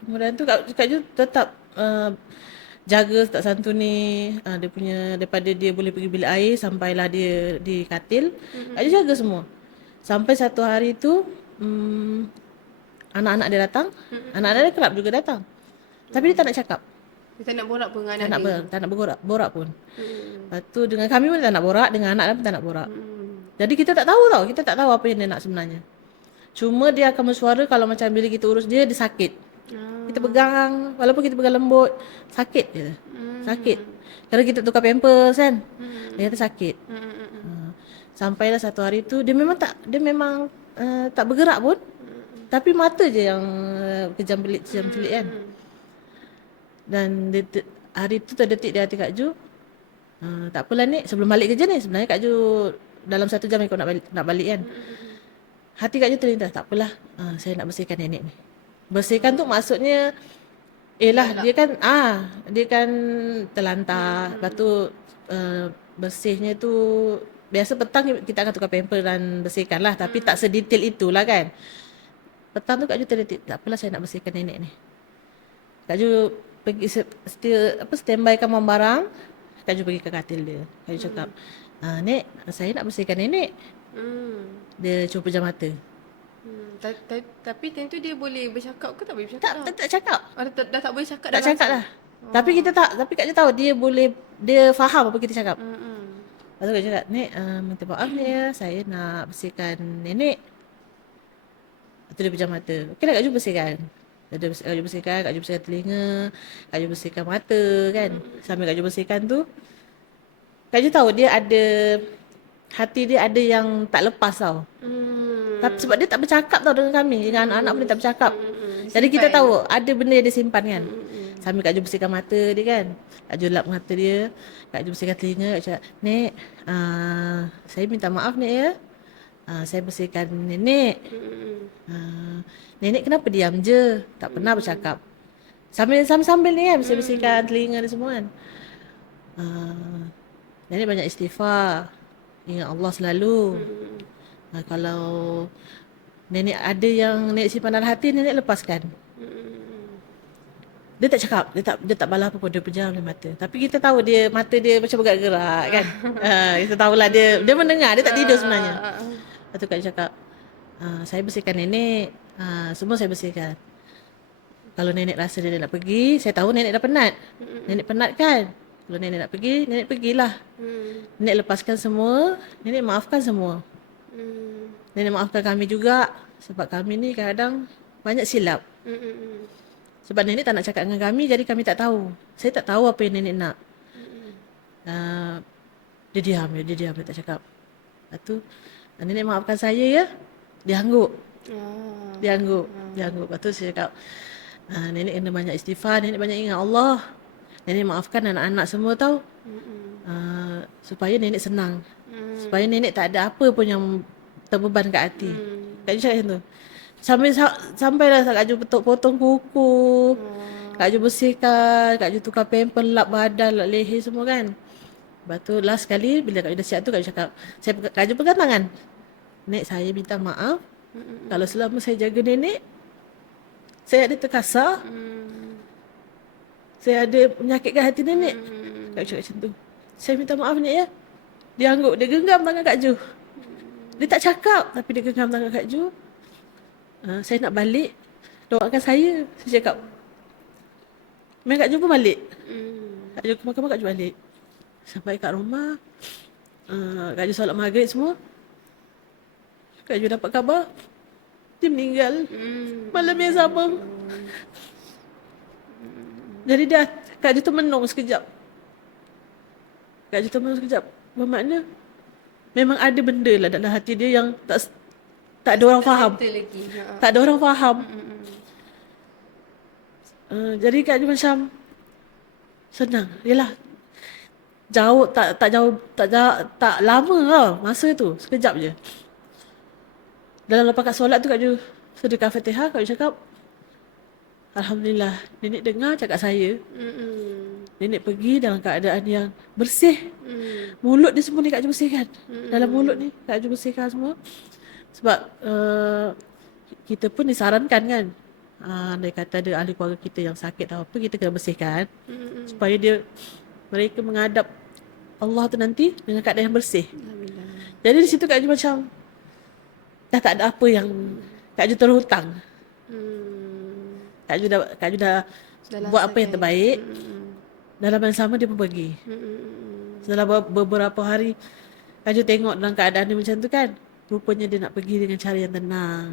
Kemudian tu Kak Ju tetap jaga, tak santuni dia punya, daripada dia boleh pergi bilik air sampailah dia di katil. Kak Ju jaga semua. Sampai satu hari tu anak-anak dia datang. Anak-anak dia kerap juga datang. Tapi dia tak nak cakap. Dia tak nak borak pun dengan Tak anak nak, dia. tak nak borak pun. Lepas tu dengan kami pun dia tak nak borak, dengan anak dia pun tak nak borak. Jadi kita tak tahu tau, kita tak tahu apa yang dia nak sebenarnya. Cuma dia akan bersuara kalau macam bila kita urus dia sakit. Kita pegang, walaupun kita pegang lembut, sakit je. Sakit. Kalau kita tukar pampers kan, dia kata sakit. Sampailah satu hari tu dia memang tak bergerak pun. Tapi mata je yang kejam pelik kan. Dan hari tu terdetik di hati Kak Ju, tak apalah Nik, sebelum balik kerja ni, sebenarnya Kak Ju dalam 1 jam ikut nak balik kan. Hati Kak Ju terlintas, tak apalah, saya nak bersihkan nenek ni. Bersihkan tu maksudnya, dia kan terlantar. Lepas tu bersihnya tu, biasa petang kita akan tukar pamper dan bersihkan lah. Tapi tak sedetail itulah kan. Petang tu Kak Ju terdetik, tak apalah saya nak bersihkan nenek ni. Kak Ju pergi standbykan barang. Kak Ju pergi ke katil dia. Kak Ju cakap, Nek, saya nak bersihkan nenek. Dia cuba pejam mata. Tapi tentu dia boleh bercakap ke tak boleh bercakap? Tak cakap. Dah tak boleh cakap Tak cakap lah. Tapi Kak Ju tahu dia faham apa kita cakap. Lepas tu Kak Ju cakap, Nek, minta maaf ni ya, saya nak bersihkan nenek. Lepas tu dia pejam mata. Okeylah Kak Ju bersihkan. Kak Ju bersihkan telinga, Kak Ju bersihkan mata kan. Sambil Kak Ju bersihkan tu, Kak Ju tahu dia ada, hati dia ada yang tak lepas tau. Tapi sebab dia tak bercakap tau dengan kami, dengan anak-anak pun dia tak bercakap. Jadi kita tahu ada benda yang dia simpan kan. Sambil Kak Ju bersihkan mata dia kan, Kak Ju lap mata dia, Kak Ju bersihkan telinga. Kak Ju cakap, Nek, saya minta maaf Nek ya, saya bersihkan nenek. Nenek kenapa diam je, tak pernah bercakap. Sambil ni kan, bersihkan telinga dia semua kan. Nenek banyak istighfar, ingat Allah selalu. Kalau nenek ada yang nenek simpan dalam hati, nenek lepaskan. Dia tak cakap, dia tak balas apa-apa, dia pejam dia mata. Tapi kita tahu mata dia macam bergerak-gerak kan. Kita tahulah dia mendengar, dia tak tidur sebenarnya. Lepas tu Kak Ju cakap, saya bersihkan nenek, semua saya bersihkan. Kalau nenek rasa dia nak pergi, saya tahu nenek dah penat. Nenek penat kan? Kalau nenek nak pergi, nenek pergilah. Nenek lepaskan semua, nenek maafkan semua. Nenek maafkan kami juga, sebab kami ni kadang banyak silap. Sebab nenek tak nak cakap dengan kami, jadi kami tak tahu. Saya tak tahu apa yang nenek nak. Dia diam, dia tak cakap. Lepas tu, nenek maafkan saya ya. Dia angguk. Dia angguk. Lepas tu saya cakap, nenek kena banyak istighfar, nenek banyak ingat Allah. Nenek maafkan anak-anak semua tau. Supaya nenek senang. Supaya nenek tak ada apa pun yang terbeban kat hati. Kak Ju cakap macam tu. Sampailah Kak Ju potong kuku. Kak Ju bersihkan, Kak Ju tukar pamper, lap badan, lap leher semua kan. Lepas tu last sekali bila Kak Ju dah siap tu, Kak Ju cakap, Kak Ju pegang tangan. Nek, saya minta maaf. Kalau selama saya jaga nenek, saya ada terkasar. Saya ada menyakitkan hati nenek. Kak Ju cakap macam tu. Saya minta maaf Nek ya. Dia angguk, dia genggam tangan Kak Ju. Dia tak cakap, tapi dia genggam tangan Kak Ju. Saya nak balik, doakan saya. Saya cakap, Kak Ju pun balik. Kak Ju kemas-kemas, Kak Ju balik. Sampai kat rumah, Kak Ju solat maghrib semua. Kak Ju dapat khabar, dia meninggal. Malam yang sama. Jadi Kak Ju termenung sekejap. Bermakna memang ada benda lah dalam hati dia yang tak ada orang faham. Betul lagi. Tak ada orang faham. Jadi Kak Ju macam senang. Yelah, jauh tak lama lah masa tu, sekejap je. Dalam lepas kat solat tu Kak Ju sedekah Fatihah, Kak Ju cakap, Alhamdulillah, nenek dengar cakap saya. Nenek pergi dalam keadaan yang bersih. Mulut dia semua ni Kak Ju bersihkan. Dalam mulut ni Kak Ju bersihkan semua. Sebab kita pun disarankan kan, andai kata ada ahli keluarga kita yang sakit atau apa, kita kena bersihkan. Supaya mereka menghadap Allah tu nanti dengan keadaan yang bersih. Jadi di situ Kak Ju macam dah tak ada apa yang Kak Ju terhutang. Kak Ju dah buat apa yang terbaik. Dalam yang sama dia pun pergi. Setelah beberapa hari Kak Ju tengok dalam keadaan dia macam tu kan, rupanya dia nak pergi dengan cara yang tenang.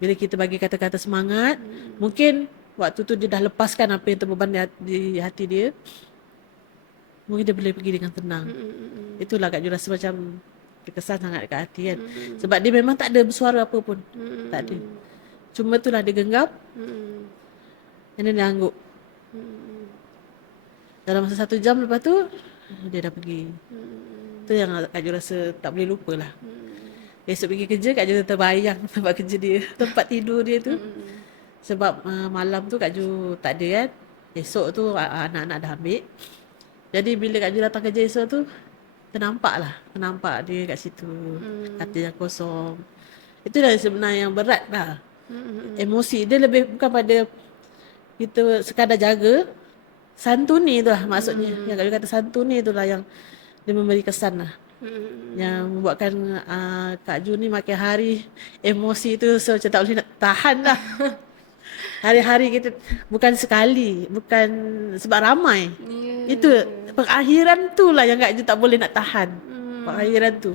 Bila kita bagi kata-kata semangat, mungkin waktu tu dia dah lepaskan apa yang terbeban di hati dia. Mungkin dia boleh pergi dengan tenang. Itulah Kak Ju rasa macam terkesan sangat dekat hati kan. Sebab dia memang tak ada bersuara apa pun. Tak ada. Cuma itulah dia genggam. Dan dia angguk. Dalam masa 1 jam lepas tu, dia dah pergi. Itu yang Kak Ju rasa tak boleh lupa lah. Esok pergi kerja, Kak Ju terbayang tempat kerja dia, tempat tidur dia tu. Sebab malam tu Kak Ju tak ada kan. Esok tu anak-anak dah ambil. Jadi bila Kak Ju datang kerja esok tu, ternampak dia kat situ. Katil yang kosong. Itulah sebenarnya yang berat lah. Emosi dia lebih bukan pada kita sekadar jaga, santuni tu lah maksudnya. Yang Kak Ju kata santuni tu lah yang dia memberi kesan lah. Yang membuatkan Kak Ju ni makin hari emosi tu macam tak boleh nak tahan lah. Hari-hari kita, bukan sekali, bukan sebab ramai. Itu pengakhiran tu lah yang Kak Ju tak boleh nak tahan. Pengakhiran tu.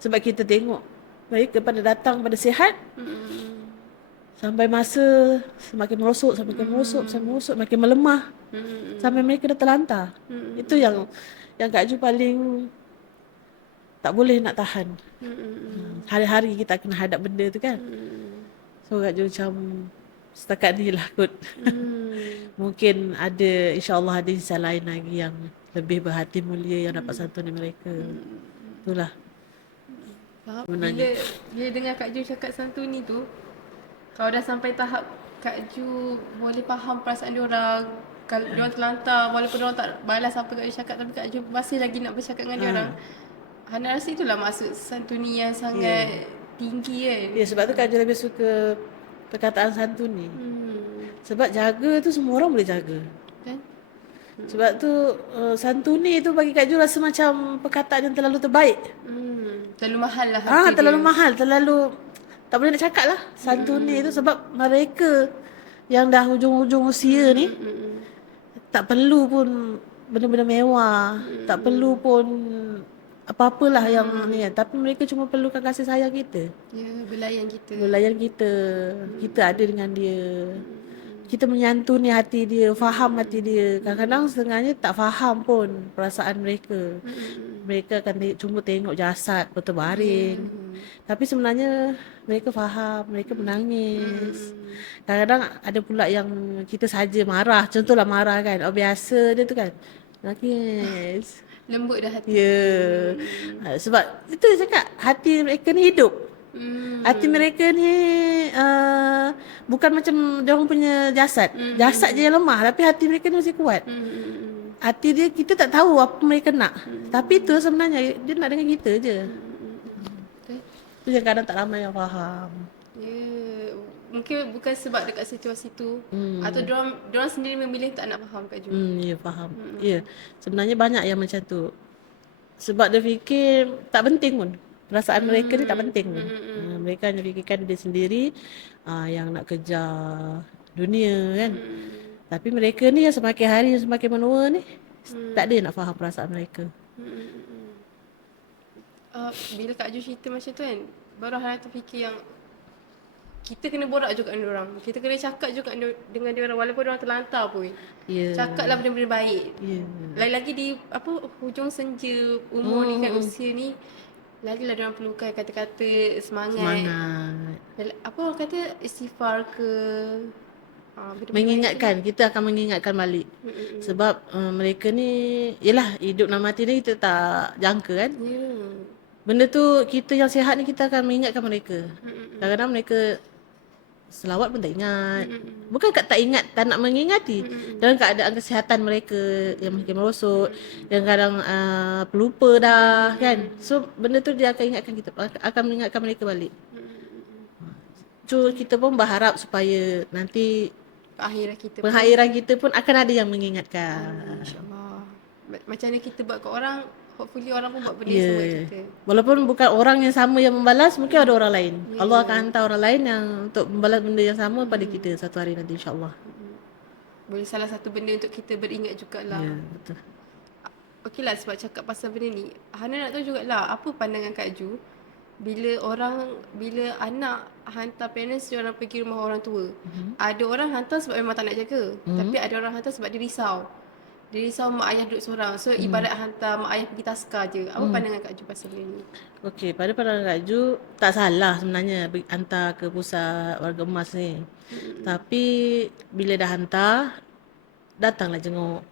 Sebab kita tengok mereka pada datang pada sihat, sampai masa semakin merosot, makin melemah, sampai mereka dah terlantar. Itu yang Kak Ju paling tak boleh nak tahan. Hari-hari kita kena hadap benda tu kan. So Kak Ju macam setakat ni lah kot. Mungkin ada, insyaAllah ada insan lain lagi yang lebih berhati mulia yang dapat santuni mereka. Itulah. Faham? Bila dengar Kak Ju cakap santuni tu, kalau dah sampai tahap Kak Ju boleh faham perasaan diorang, kalau diorang terlantar, walaupun diorang tak balas apa Kak Ju cakap, tapi Kak Ju masih lagi nak bercakap dengan diorang. Hana rasa itulah maksud santuni yang sangat tinggi kan. Ya, sebab tu Kak Ju lebih suka perkataan santuni. Sebab jaga tu semua orang boleh jaga. Kan? Sebab tu santuni tu bagi Kak Ju rasa macam perkataan yang terlalu terbaik. Terlalu mahal lah harga dia. Terlalu mahal, terlalu tak boleh nak cakap lah santuni tu. Sebab mereka yang dah hujung-hujung usia ni tak perlu pun benda-benda mewah, tak perlu pun apa-apalah yang ni kan. Tapi mereka cuma perlukan kasih sayang kita. Ya, belayan kita. Kita ada dengan dia. Kita menyantuni hati dia, faham hati dia. Kadang-kadang setengahnya tak faham pun perasaan mereka. Mereka akan cuma tengok jasad berterbaring. Tapi sebenarnya mereka faham, mereka menangis. Kadang-kadang ada pula yang kita saja marah. Contohlah marah kan. Biasa dia tu kan. Nangis. Lembut dah hati. Ya. Sebab itu saya cakap, hati mereka ni hidup. Hati mereka ni bukan macam diorang punya jasad. Jasad je yang lemah, tapi hati mereka ni masih kuat. Hati dia, kita tak tahu apa mereka nak. Tapi tu sebenarnya dia nak dengan kita je. Itu yang kadang tak ramai yang faham. Ya. Mungkin bukan sebab dekat situasi tu, atau diorang sendiri memilih tak nak faham Kak Ju. Ya, faham. Ya. Sebenarnya banyak yang macam tu. Sebab dia fikir tak penting pun. Perasaan mereka ni tak penting pun. Mereka hanya fikirkan diri sendiri yang nak kejar dunia kan. Tapi mereka ni yang semakin hari semakin menua ni, tak ada yang nak faham perasaan mereka. Bila Kak Ju cerita macam tu kan, baru Hana terfikir yang kita kena borak juga dengan diorang. Kita kena cakap juga dengan diorang walaupun diorang terlantar pun. Ya. Cakaplah benda-benda baik. Ya. Lagi-lagi di hujung senja umur ni kan, usia ni, lagilah diorang perlukan kata-kata semangat. Apa orang kata, istighfar ke, Mengingatkan, kita akan mengingatkan balik. Sebab mereka ni, yelah, hidup dan mati ni kita tak jangka kan. Benda tu kita yang sihat ni kita akan mengingatkan mereka. Kadang-kadang mereka selawat pun tak ingat. Bukan tak ingat, tak nak mengingati. Dalam keadaan kesihatan mereka yang makin merosot, yang kadang pelupa dah kan. So benda tu dia akan ingatkan kita, akan mengingatkan mereka balik. So kita pun berharap supaya nanti pengakhiran kita pun akan ada yang mengingatkan. InsyaAllah. Macam mana kita buat ke orang, hopefully orang pun buat benda yang sama kat kita. Walaupun bukan orang yang sama yang membalas, mungkin ada orang lain. Allah akan hantar orang lain yang untuk membalas benda yang sama pada kita satu hari nanti, insyaAllah. Boleh salah satu benda untuk kita beringat jugalah. Ya, betul. Okeylah, sebab cakap pasal benda ni, Hana nak tahu jugalah apa pandangan Kak Ju bila anak hantar parents dia orang pergi rumah orang tua. Ada orang hantar sebab memang tak nak jaga, tapi ada orang hantar sebab dia risau. Dia risau mak ayah duduk seorang. So ibarat hantar mak ayah pergi taskar je. Apa pandangan Kak Ju pasal benda ni? Okey, pada pandangan Kak Ju, tak salah sebenarnya hantar ke pusat warga emas ni. Tapi bila dah hantar, datanglah jenguk.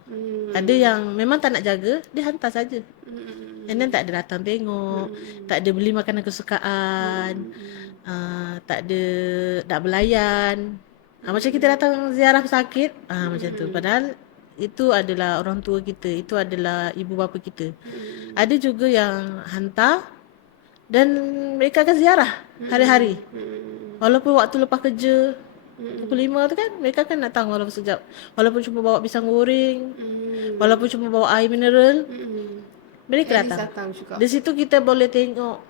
Ada yang memang tak nak jaga, dia hantar saja. And then tak ada datang tengok, tak ada beli makanan kesukaan, tak ada nak belayan. Macam kita datang ziarah pesakit, macam tu. Padahal itu adalah orang tua kita, itu adalah ibu bapa kita. Ada juga yang hantar dan mereka akan ziarah hari-hari. Walaupun waktu lepas kerja pukul 5 tu kan, mereka kan datang walaupun sekejap. Walaupun cuma bawa pisang goreng, walaupun cuma bawa air mineral, mereka datang juga. Di situ kita boleh tengok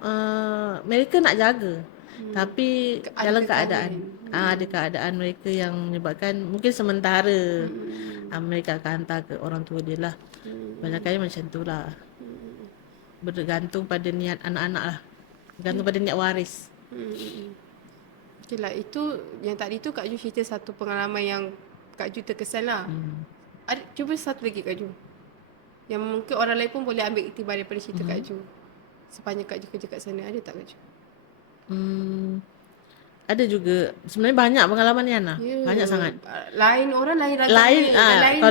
mereka nak jaga. Tapi dalam keadaan ada keadaan mereka yang menyebabkan mungkin sementara mereka akan hantar ke orang tua dia lah. Banyak kali macam tu lah. Bergantung pada niat anak-anak lah. Bergantung pada niat waris. Okay lah, itu yang tadi tu Kak Ju cerita satu pengalaman yang Kak Ju terkesan lah. Cuba satu lagi Kak Ju, yang mungkin orang lain pun boleh ambil iktibar daripada cerita Kak Ju sepanjang Kak Ju kerja kat sana. Ada tak Kak Ju? Ada juga. Sebenarnya banyak pengalaman ni Ana. Banyak sangat. Lain orang lain ragam.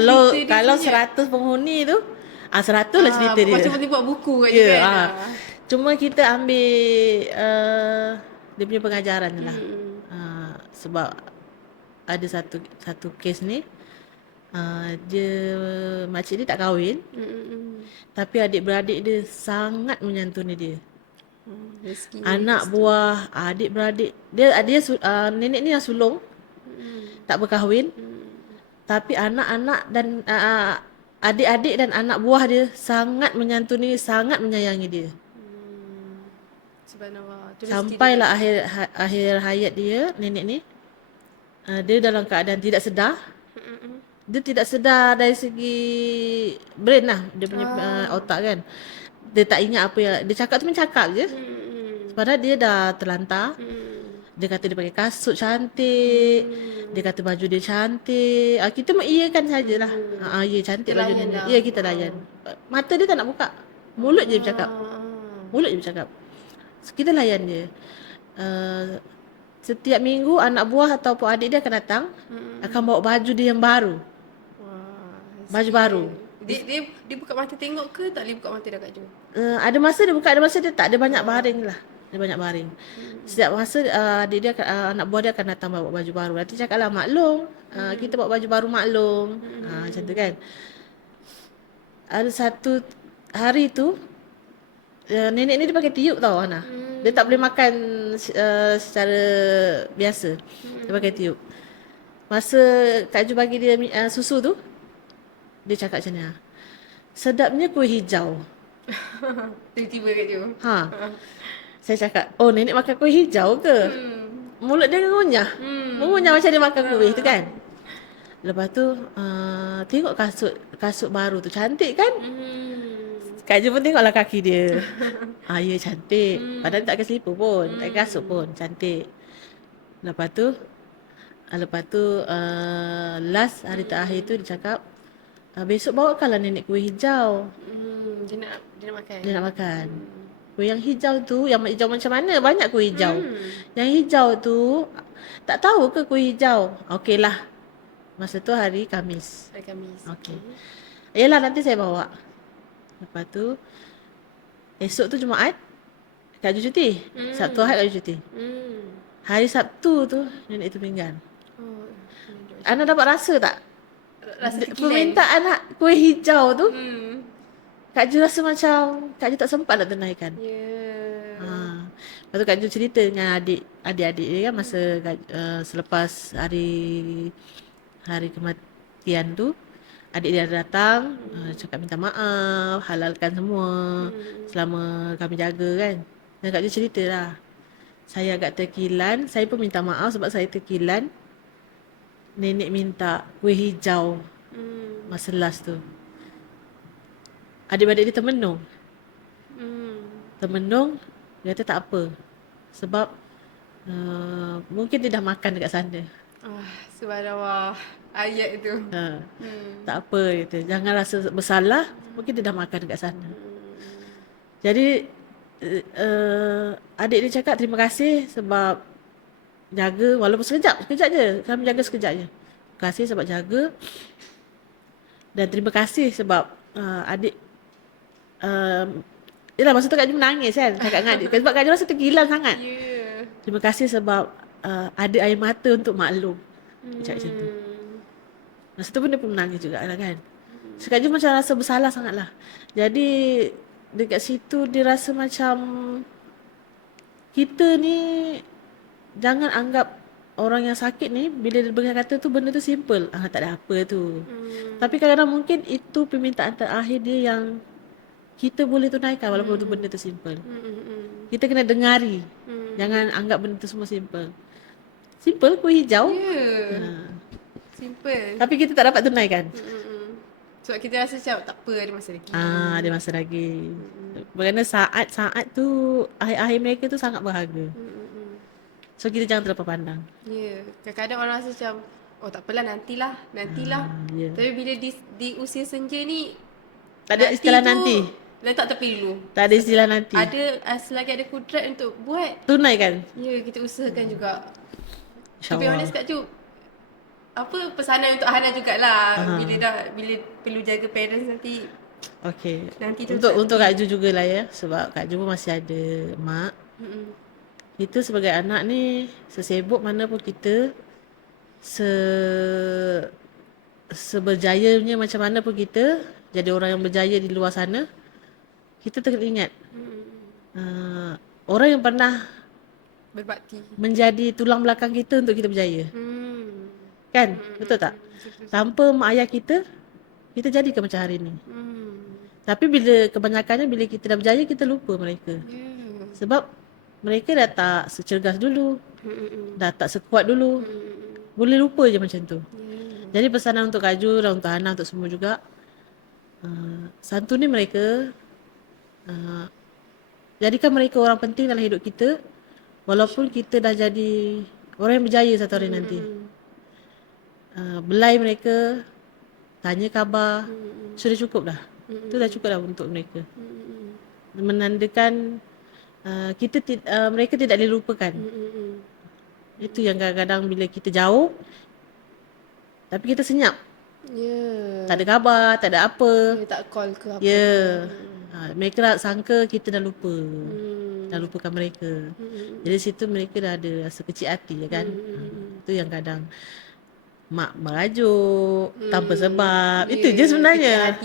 Kalau 100 penghuni tu 100 lah cerita dia. Macam boleh buat buku kat je kan. Cuma kita ambil dia punya pengajaran je lah. Sebab ada satu kes ni, dia makcik dia tak kahwin, tapi adik-beradik dia sangat menyantuni dia. Anak buah, adik-beradik dia nenek ni yang sulung, tak berkahwin, tapi anak-anak dan adik-adik dan anak buah dia sangat menyantuni, sangat menyayangi dia. Sampailah akhir hayat dia, nenek ni, dia dalam keadaan tidak sedar. Dia tidak sedar dari segi brain lah, dia punya otak kan. Dia tak ingat apa yang dia cakap tu, cakap je. Padahal dia dah terlantar. Dia kata dia pakai kasut cantik, dia kata baju dia cantik. Kita mengiyakan sajalah. Ya cantik baju nenek. Ya, kita layan. Mata dia tak nak buka, mulut je bercakap. Mulut je bercakap. So, kita layan dia. Setiap minggu anak buah ataupun adik dia akan datang, akan bawa baju dia yang baru. Baju baru. Dia buka mata tengok ke tak boleh buka mata dah Kak Ju? Ada masa dia buka, ada masa dia tak. Dia banyak baring lah. Dia banyak baring. Setiap masa adik dia anak buah dia akan datang bawa baju baru. Nanti cakap lah, maklum, kita bawa baju baru maklum. Macam tu kan. Ada satu hari tu, nenek ni dia pakai tiup tau Ana. Dia tak boleh makan secara biasa. Dia pakai tiup. Masa Kak Ju bagi dia susu tu, dia cakap macam ni, sedapnya kuih hijau. Tiba-tiba Kak Ju. Saya cakap, oh nenek makan kuih hijau ke? Mulut dia ngunyah. Mengunyah macam dia makan kuih tu kan. Lepas tu tengok kasut baru tu cantik kan? Kak Ju pun tengoklah kaki dia. Ya cantik. Padahal tak pakai slipper pun, tak pakai kasut pun, cantik. Lepas tu last hari terakhir tu dia cakap, besok bawakanlah nenek kuih hijau. Dia nak makan. Dia nak makan. Kuih yang hijau tu, yang hijau macam mana? Banyak kuih hijau. Yang hijau tu, tak tahu ke kuih hijau? Okey lah. Masa tu hari Khamis. Hari Khamis. Okey. Yelah nanti saya bawa. Lepas tu, esok tu Jumaat, Kak Ju cuti. Sabtu Ahad Kak Ju cuti. Hari Sabtu tu, nenek tu pinggan. Ana dapat rasa tak? Rasa tekilan. Permintaan kuih hijau tu, Kak Ju rasa macam Kak Ju tak sempat nak tunaikan. Lepas tu Kak Ju cerita dengan adik-adik dia kan masa selepas hari kematian tu, adik dia datang, cakap minta maaf, halalkan semua selama kami jaga kan. Dan Kak Ju cerita lah, saya agak terkilan, saya pun minta maaf sebab saya terkilan. Nenek minta kuih hijau masa last tu. Adik-adik dia termenung. Termenung, dia kata tak apa. Sebab mungkin dia dah makan dekat sana. Subhanallah. Ayat tu. Tak apa kata. Jangan rasa bersalah, mungkin dia dah makan dekat sana. Jadi adik dia cakap terima kasih sebab jaga walaupun sekejap je. Kami jaga sekejap je. Terima kasih sebab jaga. Dan terima kasih sebab adik yelah masa tu Kak Ju menangis kan cakap dengan adik. Sebab Kak Ju rasa tergilan sangat. Terima kasih sebab ada air mata untuk maklum. Cakap macam tu. Masa tu pun dia pun menangis juga lah kan. So Kak Ju macam rasa bersalah sangat lah. Jadi dekat situ dia rasa macam kita ni jangan anggap orang yang sakit ni bila dia berkata tu benda tu simple. Tak ada apa tu. Tapi kadang-kadang mungkin itu permintaan terakhir dia yang kita boleh tunaikan walaupun tu benda tu simple. Kita kena dengari. Jangan anggap benda tu semua simple. Simple kuih hijau. Simple. Tapi kita tak dapat tunaikan. Sebab kita rasa macam tak apa, ada masa lagi. Ada masa lagi. Kerana saat-saat tu akhir-akhir mereka tu sangat berharga. So kita jangan terlalu pandang. Kadang-kadang orang rasa macam tak apalah nantilah. Tapi bila di usia senja ni tak ada istilah nanti. Letak tepi dulu. Tak ada istilah nanti. Selagi ada kudrat untuk buat, tunaikan. kita usahakan juga. To InsyaAllah. be honest Kak Ju, apa pesanan untuk Hana jugalah bila perlu jaga parents nanti. Okey. Nanti tu untuk Kak Ju jugalah ya, sebab Kak Ju pun masih ada mak. Kita sebagai anak ni sesibuk mana pun kita, seberjayanya macam mana pun kita jadi orang yang berjaya di luar sana, kita teringat orang yang pernah berbakti menjadi tulang belakang kita untuk kita berjaya. Kan? Betul tak? Tanpa mak ayah kita jadi ke macam hari ni. Tapi kebanyakannya bila kita dah berjaya, kita lupa mereka. Sebab mereka dah tak secergas dulu, dah tak sekuat dulu. Boleh lupa je macam tu. Jadi pesanan untuk Kak Ju dan untuk Hana, untuk semua juga, santuni mereka, jadikan mereka orang penting dalam hidup kita. Walaupun kita dah jadi orang yang berjaya satu hari nanti, belai mereka, tanya khabar, sudah cukup dah. Itu dah cukup dah untuk mereka. Menandakan mereka tidak dilupakan. Itu yang kadang-kadang bila kita jauh, tapi kita senyap. Tak ada khabar, tak ada apa. tak call ke apa. Mereka dah sangka kita dah lupa. Dah lupakan mereka. Jadi situ mereka dah ada rasa kecil hati kan. Itu yang kadang mak merajuk tanpa sebab. Itu je sebenarnya.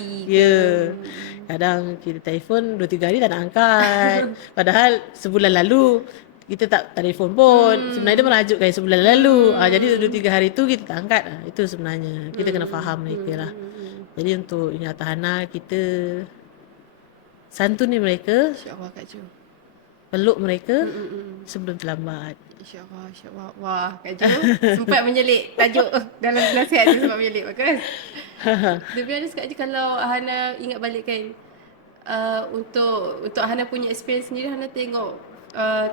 Kadang kita telefon 2-3 hari tak nak angkat. Padahal sebulan lalu kita tak telefon pun. Sebenarnya dia merajukkan sebulan lalu. Jadi 2-3 hari tu kita tak angkat. Itu sebenarnya. Kita kena faham mereka lah. Jadi untuk ingatan Hana, kita santuni mereka. InsyaAllah Kak Ju. peluk mereka sebelum terlambat. InsyaAllah, insyaAllah. Wah, Kak Jo sempat menyelit tajuk dalam nasihat tu, sempat menyelit. Bagus. Lebih honest Kak Jo, kalau Hana ingat balik kan, untuk Hana punya experience sendiri, Hana tengok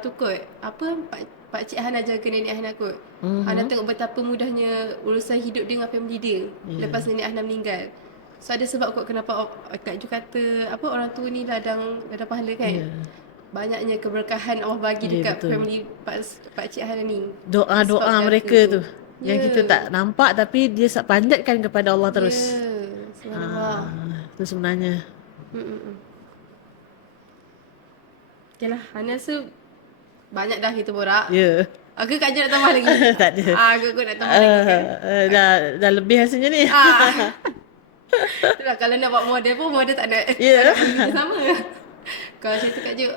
tu kot, apa, Pakcik Hana jaga nenek Hana kot. Hana tengok betapa mudahnya urusan hidup dia dengan family dia lepas nenek Hana meninggal. So ada sebab kot kenapa Kak Jo kata apa, orang tua ni ladang pahala kan. Banyaknya keberkahan Allah bagi dekat betul. family Pakcik Hana ni. Doa-doa Sebab mereka jaga tu yang kita tak nampak tapi dia panjatkan kepada Allah terus. Subhanallah. Itu sebenarnya. Okay lah, Hana rasa banyak dah kita borak. Ya. Aku Kak Jo nak tambah lagi? Tak ada. Aku nak tambah lagi kan? Dah lebih rasanya ni. Itulah, kalau nak buat model pun model tak nak. Ya. Tak nak benda sama. Kalau macam tu Kak Jo,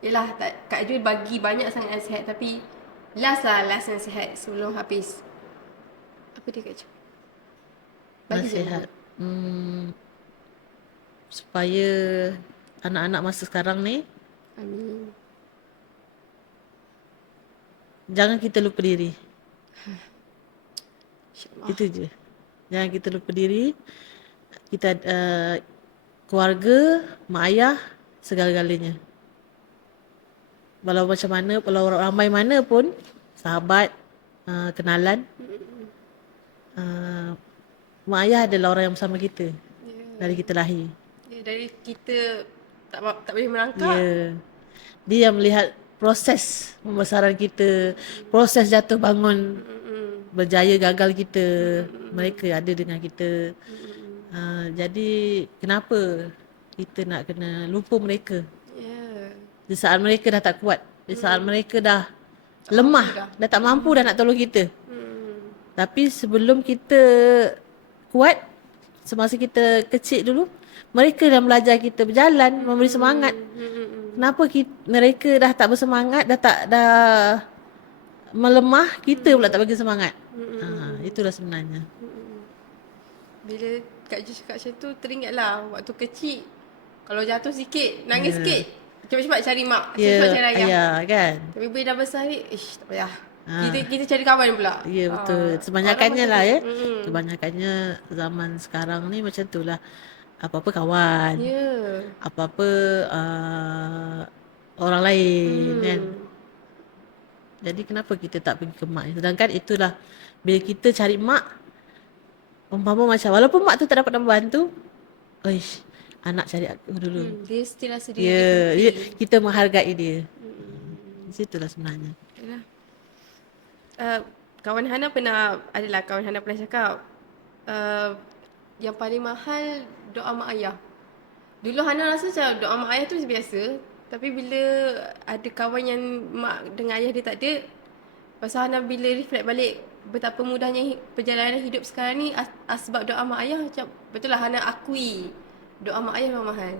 yelah, Kak Jo bagi banyak sangat nasihat, tapi last nasihat sebelum habis. Apa dia Kak Jo? Bagi je. Nasihat. Supaya anak-anak masa sekarang ni Amin. jangan kita lupa diri. InsyaAllah. Itu je. Jangan kita lupa diri. Kita keluarga, mak ayah, segala-galanya. Walau macam mana, walau ramai mana pun, sahabat, kenalan, mak ayah adalah orang yang bersama kita dari kita lahir. Dari kita tak boleh merangkak. Ya. Dia yang melihat proses pembesaran kita, proses jatuh bangun, berjaya gagal kita, mereka ada dengan kita. Jadi kenapa kita nak kena lupa mereka? Ya. Di saat mereka dah tak kuat, di saat mereka dah lemah, dah tak mampu dah nak tolong kita. Tapi sebelum kita kuat, semasa kita kecil dulu, mereka dah belajar kita berjalan, memberi semangat. Kenapa mereka dah tak bersemangat, dah melemah, kita pula tak bagi semangat. Itulah sebenarnya. Bila Kak Jo cakap macam tu, teringatlah waktu kecil, kalau jatuh sikit, nangis sikit, cepat-cepat cari mak, cepat-cepat cari ayah. Ya, kan? Tapi bila dah besar ni, tak payah. Kita cari kawan pula. Ya, betul. Kebanyakannya lah ya. Kebanyakannya zaman sekarang ni macam tu lah. Apa-apa kawan. Ya. Apa-apa orang lain kan. Jadi kenapa kita tak pergi ke mak? Sedangkan itulah bila kita cari mak, umpama macam walaupun mak tu tak dapat membantu, anak cari aku dulu. Dia still rasa Ya, kita menghargai dia. Di situlah sebenarnya. Yalah. Kawan Hana pernah cakap yang paling mahal doa mak ayah. Dulu Hana rasa macam doa mak ayah tu biasa, tapi bila ada kawan yang mak dengan ayah dia tak ada, pasal Hana bila reflect balik betapa mudahnya perjalanan hidup sekarang ni sebab doa mak ayah, macam betul lah Hana akui doa mak ayah memang mahal.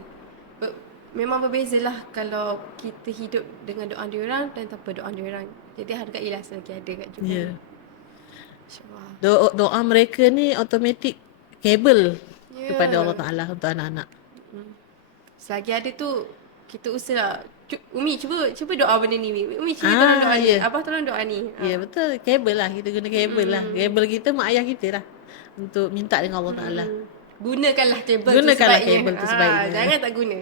Memang berbezalah kalau kita hidup dengan doa diorang dan tanpa doa diorang. Jadi hargailah selagi ada kat juga. Ya. InsyaAllah. Doa mereka ni automatik kabel kepada Allah Ta'ala untuk anak-anak. Selagi ada tu, kita usahalah. Umi cuba doa benda ni. Umi tolong doa ni. Abah tolong doa ni. Ya, betul. Kabel lah. Kita guna kabel lah. Kabel kita mak ayah kita lah. Untuk minta dengan Allah Ta'ala. Gunakanlah kabel Gunakanlah tu sebaiknya. kabel tu sebaiknya. Jangan tak guna.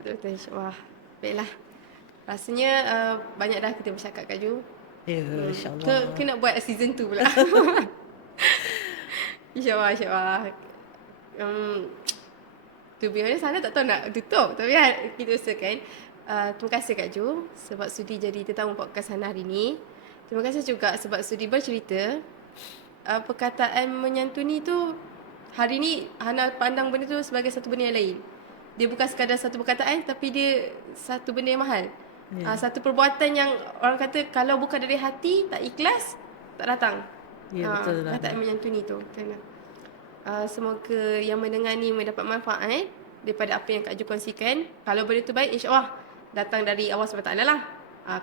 Betul, insyaAllah. Baiklah. Rasanya banyak dah kita bercakap Kak Jo. Ya, insyaAllah. Ke nak buat season 2 pula. InsyaAllah. To be honest, Hana tak tahu nak tutup. Tapi kita usahakan. Terima kasih Kak Jo sebab sudi jadi tetamu podcast Hana hari ni. Terima kasih juga sebab sudi bercerita. Perkataan menyantuni tu, hari ni Hana pandang benda tu sebagai satu benda yang lain. Dia bukan sekadar satu perkataan, tapi dia satu benda yang mahal. Satu perbuatan yang orang kata kalau bukan dari hati, tak ikhlas, tak datang. Ya, betul lah. Perkataan menyantuni tu. Semoga yang mendengar ni mendapat manfaat daripada apa yang Kak Jo kongsikan. Kalau benda tu baik, insyaAllah datang dari Allah SWT lah.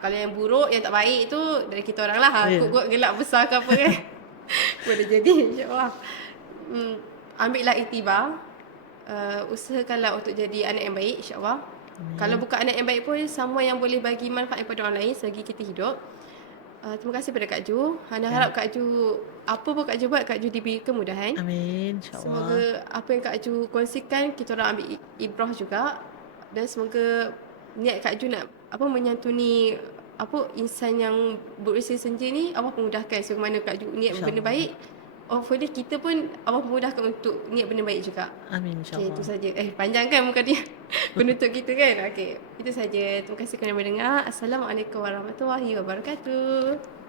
Kalau yang buruk, yang tak baik tu dari kita orang lah. Kut-kut gelap besar ke apa kan. Boleh jadi, insyaAllah. Ambillah iktibar. Usahakanlah untuk jadi anak yang baik, insyaAllah. Kalau bukan anak yang baik pun, someone yang boleh bagi manfaat kepada orang lain selagi kita hidup. Terima kasih pada Kak Ju. Hana harap Kak Ju, apa pun Kak Ju buat, Kak Ju diberi kemudahan. Amin, insyaAllah. Semoga apa yang Kak Ju kongsikan, kita orang ambil ibrah juga. Dan semoga niat Kak Ju nak menyantuni insan yang berusia senja ni, Allah pemudahkan. So mana Kak Ju niat benda baik, hopefully kita pun Allah pemudahkan untuk niat benda baik juga. Amin, Okay, insyaAllah. itu saja. Panjang kan muka dia penutup kita kan. Okay, itu saja. Terima kasih kerana mendengar. Assalamualaikum warahmatullahi wabarakatuh.